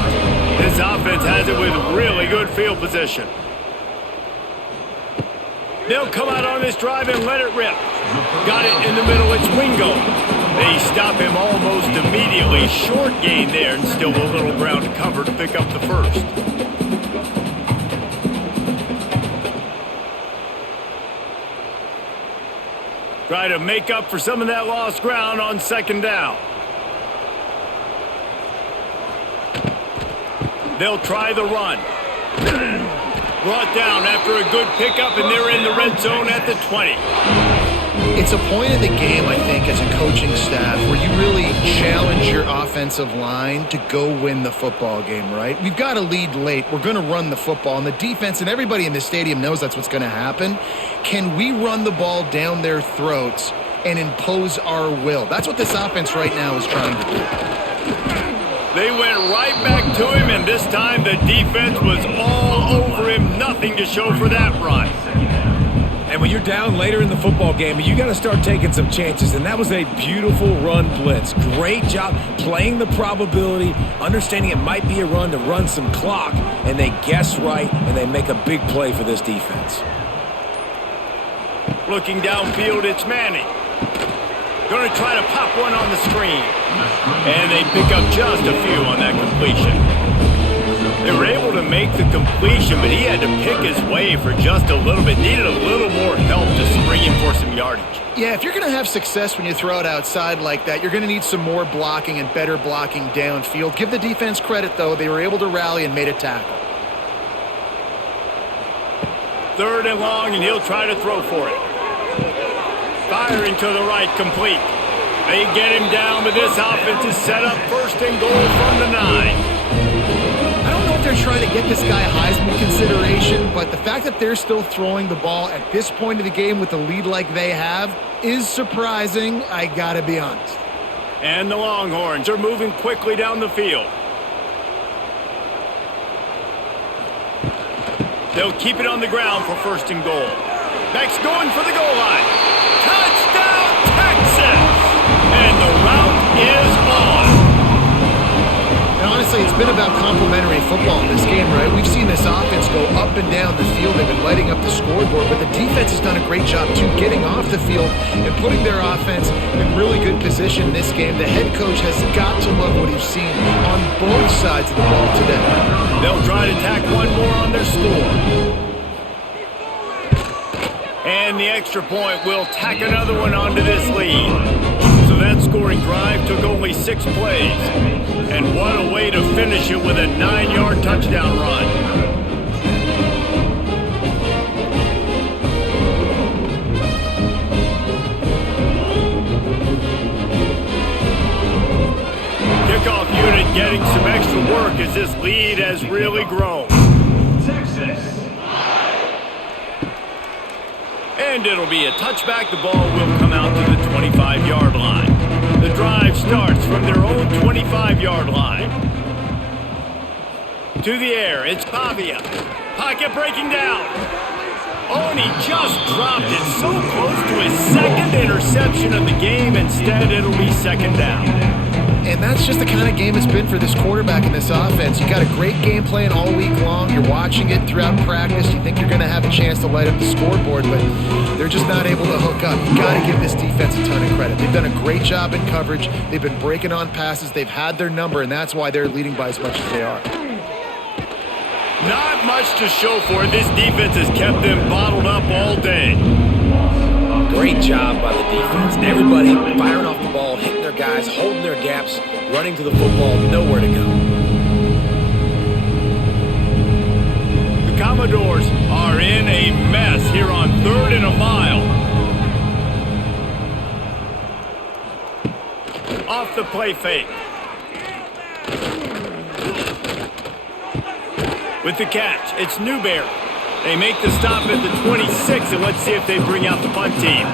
This offense has it with really good field position. They'll come out on this drive and let it rip. Got it in the middle, it's Wingo. They stop him almost immediately. Short gain there, and still a little ground to cover to pick up the 1st. Try to make up for some of that lost ground on 2nd down. They'll try the run. Brought down after a good pickup, and they're in the red zone at the 20. It's a point in the game, I think, as a coaching staff where you really challenge your offensive line to go win the football game, right? We've got a lead late. We're going to run the football, and the defense and everybody in the stadium knows that's what's going to happen. Can we run the ball down their throats and impose our will? That's what this offense right now is trying to do. They went right back to him, and this time the defense was all over him. Nothing to show for that run. And when you're down later in the football game, you got to start taking some chances. And that was a beautiful run blitz. Great job playing the probability, understanding it might be a run to run some clock. And they guess right, and they make a big play for this defense. Looking downfield, it's Manning. Going to try to pop one on the screen. And they pick up just a few on that completion. They were able to make the completion, but he had to pick his way for just a little bit. Needed a little more help to spring him for some yardage. Yeah, if you're going to have success when you throw it outside like that, you're going to need some more blocking and better blocking downfield. Give the defense credit, though. They were able to rally and made a tackle. 3rd and long, and he'll try to throw for it. Firing to the right, complete. They get him down, but this offense is set up 1st and goal from the 9. I don't know if they're trying to get this guy Heisman consideration, but the fact that they're still throwing the ball at this point of the game with a lead like they have is surprising, I gotta be honest. And the Longhorns are moving quickly down the field. They'll keep it on the ground for 1st and goal. Beck's going for the goal line. Touchdown, Texas! And the route is on. And honestly, it's it's been about complementary football in this game, right? We've seen this offense go up and down the field. They've been lighting up the scoreboard, but the defense has done a great job, too, getting off the field and putting their offense in really good position in this game. The head coach has got to love what he's seen on both sides of the ball today. They'll try to tack one more on their score. And the extra point will tack another one onto this lead. So that scoring drive took only 6 plays. And what a way to finish it with a 9-yard touchdown run. Kickoff unit getting some extra work as this lead has really grown. Texas. And it'll be a touchback. The ball will come out to the 25-yard line. The drive starts from their own 25-yard line. To the air, it's Pavia. Pocket breaking down. Oh, and he just dropped it so close to his second interception of the game. Instead, it'll be second down. And that's just the kind of game it's been for this quarterback in this offense. You got a great game plan all week long. You're watching it throughout practice. You think you're going to have a chance to light up the scoreboard, but they're just not able to hook up. You got to give this defense a ton of credit. They've done a great job in coverage. They've been breaking on passes. They've had their number, and that's why they're leading by as much as they are. Not much to show for it. This defense has kept them bottled up all day. Great job by the defense. Everybody firing off the ball, hitting their guys, holding their gaps, running to the football, nowhere to go. The Commodores are in a mess here on 3rd and a mile. Off the play fake. With the catch, it's Newberry. They make the stop at the 26, and let's see if they bring out the punt team.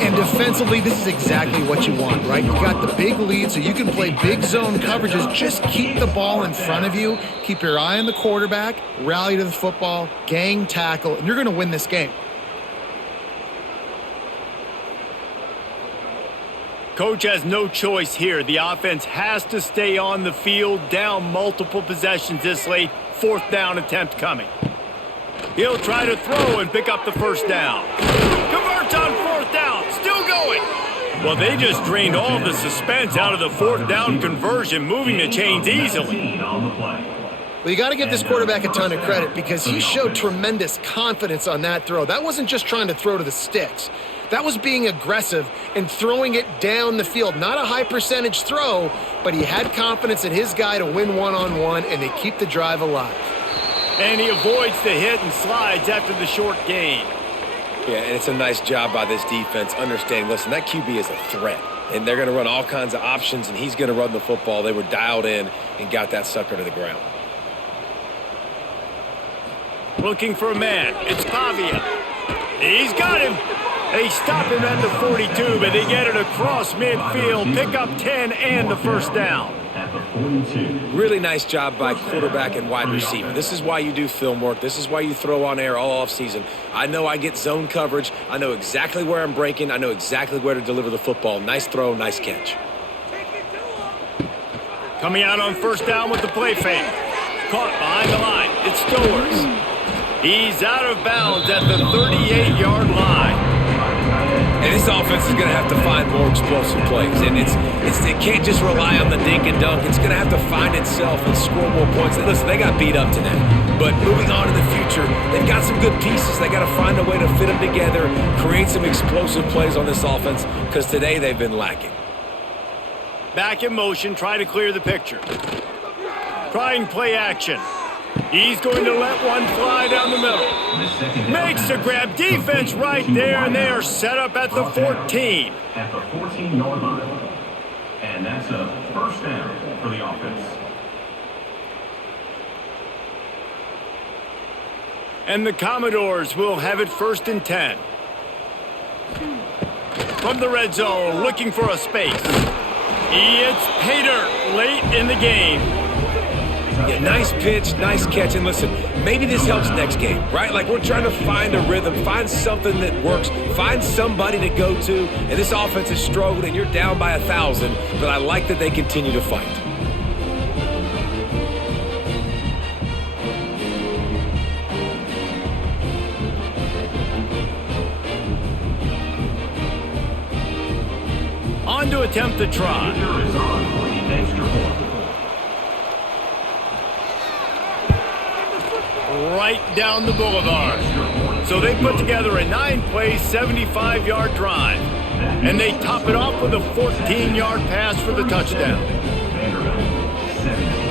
And defensively, this is exactly what you want, right? You got the big lead, so you can play big zone coverages. Just keep the ball in front of you. Keep your eye on the quarterback. Rally to the football. Gang tackle. And you're going to win this game. Coach has no choice here. The offense has to stay on the field, down multiple possessions this late. 4th down attempt coming. He'll try to throw and pick up the first down. Converts on 4th down. Still going. Well, they just drained all the suspense out of the 4th down conversion, moving the chains easily. Well, you got to give this quarterback a ton of credit because he showed tremendous confidence on that throw. That wasn't just trying to throw to the sticks. That was being aggressive and throwing it down the field. Not a high percentage throw, but he had confidence in his guy to win one-on-one, and they keep the drive alive. And he avoids the hit and slides after the short gain. Yeah, and it's a nice job by this defense understanding, listen, that QB is a threat. And they're going to run all kinds of options, and he's going to run the football. They were dialed in and got that sucker to the ground. Looking for a man. It's Pavia. He's got him. They stop him at the 42, but they get it across midfield. Pick up 10 and the first down. Really nice job by quarterback and wide receiver. This is why you do film work. This is why you throw on air all offseason. I know I get zone coverage. I know exactly where I'm breaking. I know exactly where to deliver the football. Nice throw, nice catch. Coming out on 1st down with the play fake. Caught behind the line. It's Stowers. He's out of bounds at the 38-yard line. And this offense is going to have to find more explosive plays. And it can't just rely on the dink and dunk. It's going to have to find itself and score more points. And listen, they got beat up today. But moving on in the future, they've got some good pieces. They got to find a way to fit them together, create some explosive plays on this offense, because today they've been lacking. Back in motion, try to clear the picture. Trying play action. He's going to let one fly down the middle. Makes the grab. Defense right there, and they are set up at the 14. At the 14-yard line. And that's a first down for the offense. And the Commodores will have it 1st and 10. From the red zone, looking for a space. It's Pater late in the game. Yeah, nice pitch, nice catch, and listen, maybe this helps next game, right? Like, we're trying to find a rhythm, find something that works, find somebody to go to, and this offense has struggled, and you're down by 1,000, but I like that they continue to fight. on to attempt the try. Kicker is on for the extra point. Right down the boulevard. So they put together a 9-play, 75-yard drive. And they top it off with a 14-yard pass for the touchdown. Vanderbilt, 17.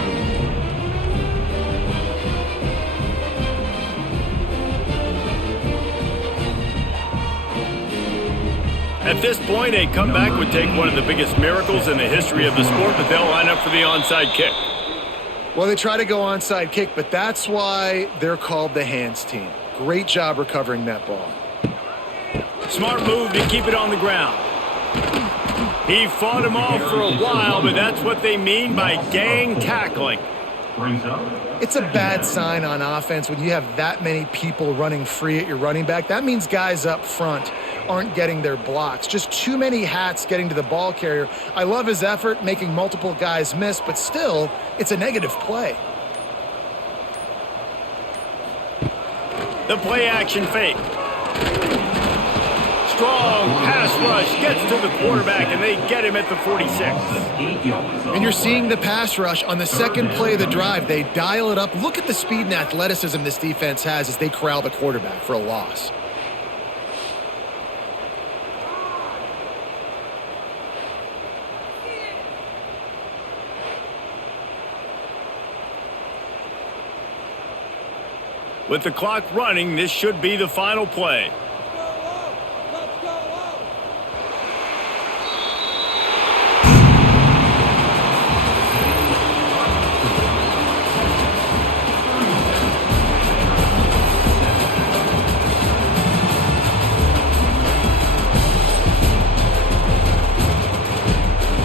At this point, a comeback would take one of the biggest miracles in the history of the sport, but they'll line up for the onside kick. Well, they try to go onside kick, but that's why they're called the hands team. Great job recovering that ball. Smart move to keep it on the ground. He fought him off for a while, but that's what they mean by gang tackling. Brings up. It's a bad sign on offense when you have that many people running free at your running back. That means guys up front aren't getting their blocks. Just too many hats getting to the ball carrier. I love his effort, making multiple guys miss, but still, it's a negative play. The play action fake. Strong pass rush gets to the quarterback, and they get him at the 46. 8 yards. And you're seeing the pass rush on the second play of the drive. They dial it up. Look at the speed and athleticism this defense has as they corral the quarterback for a loss. With the clock running, this should be the final play.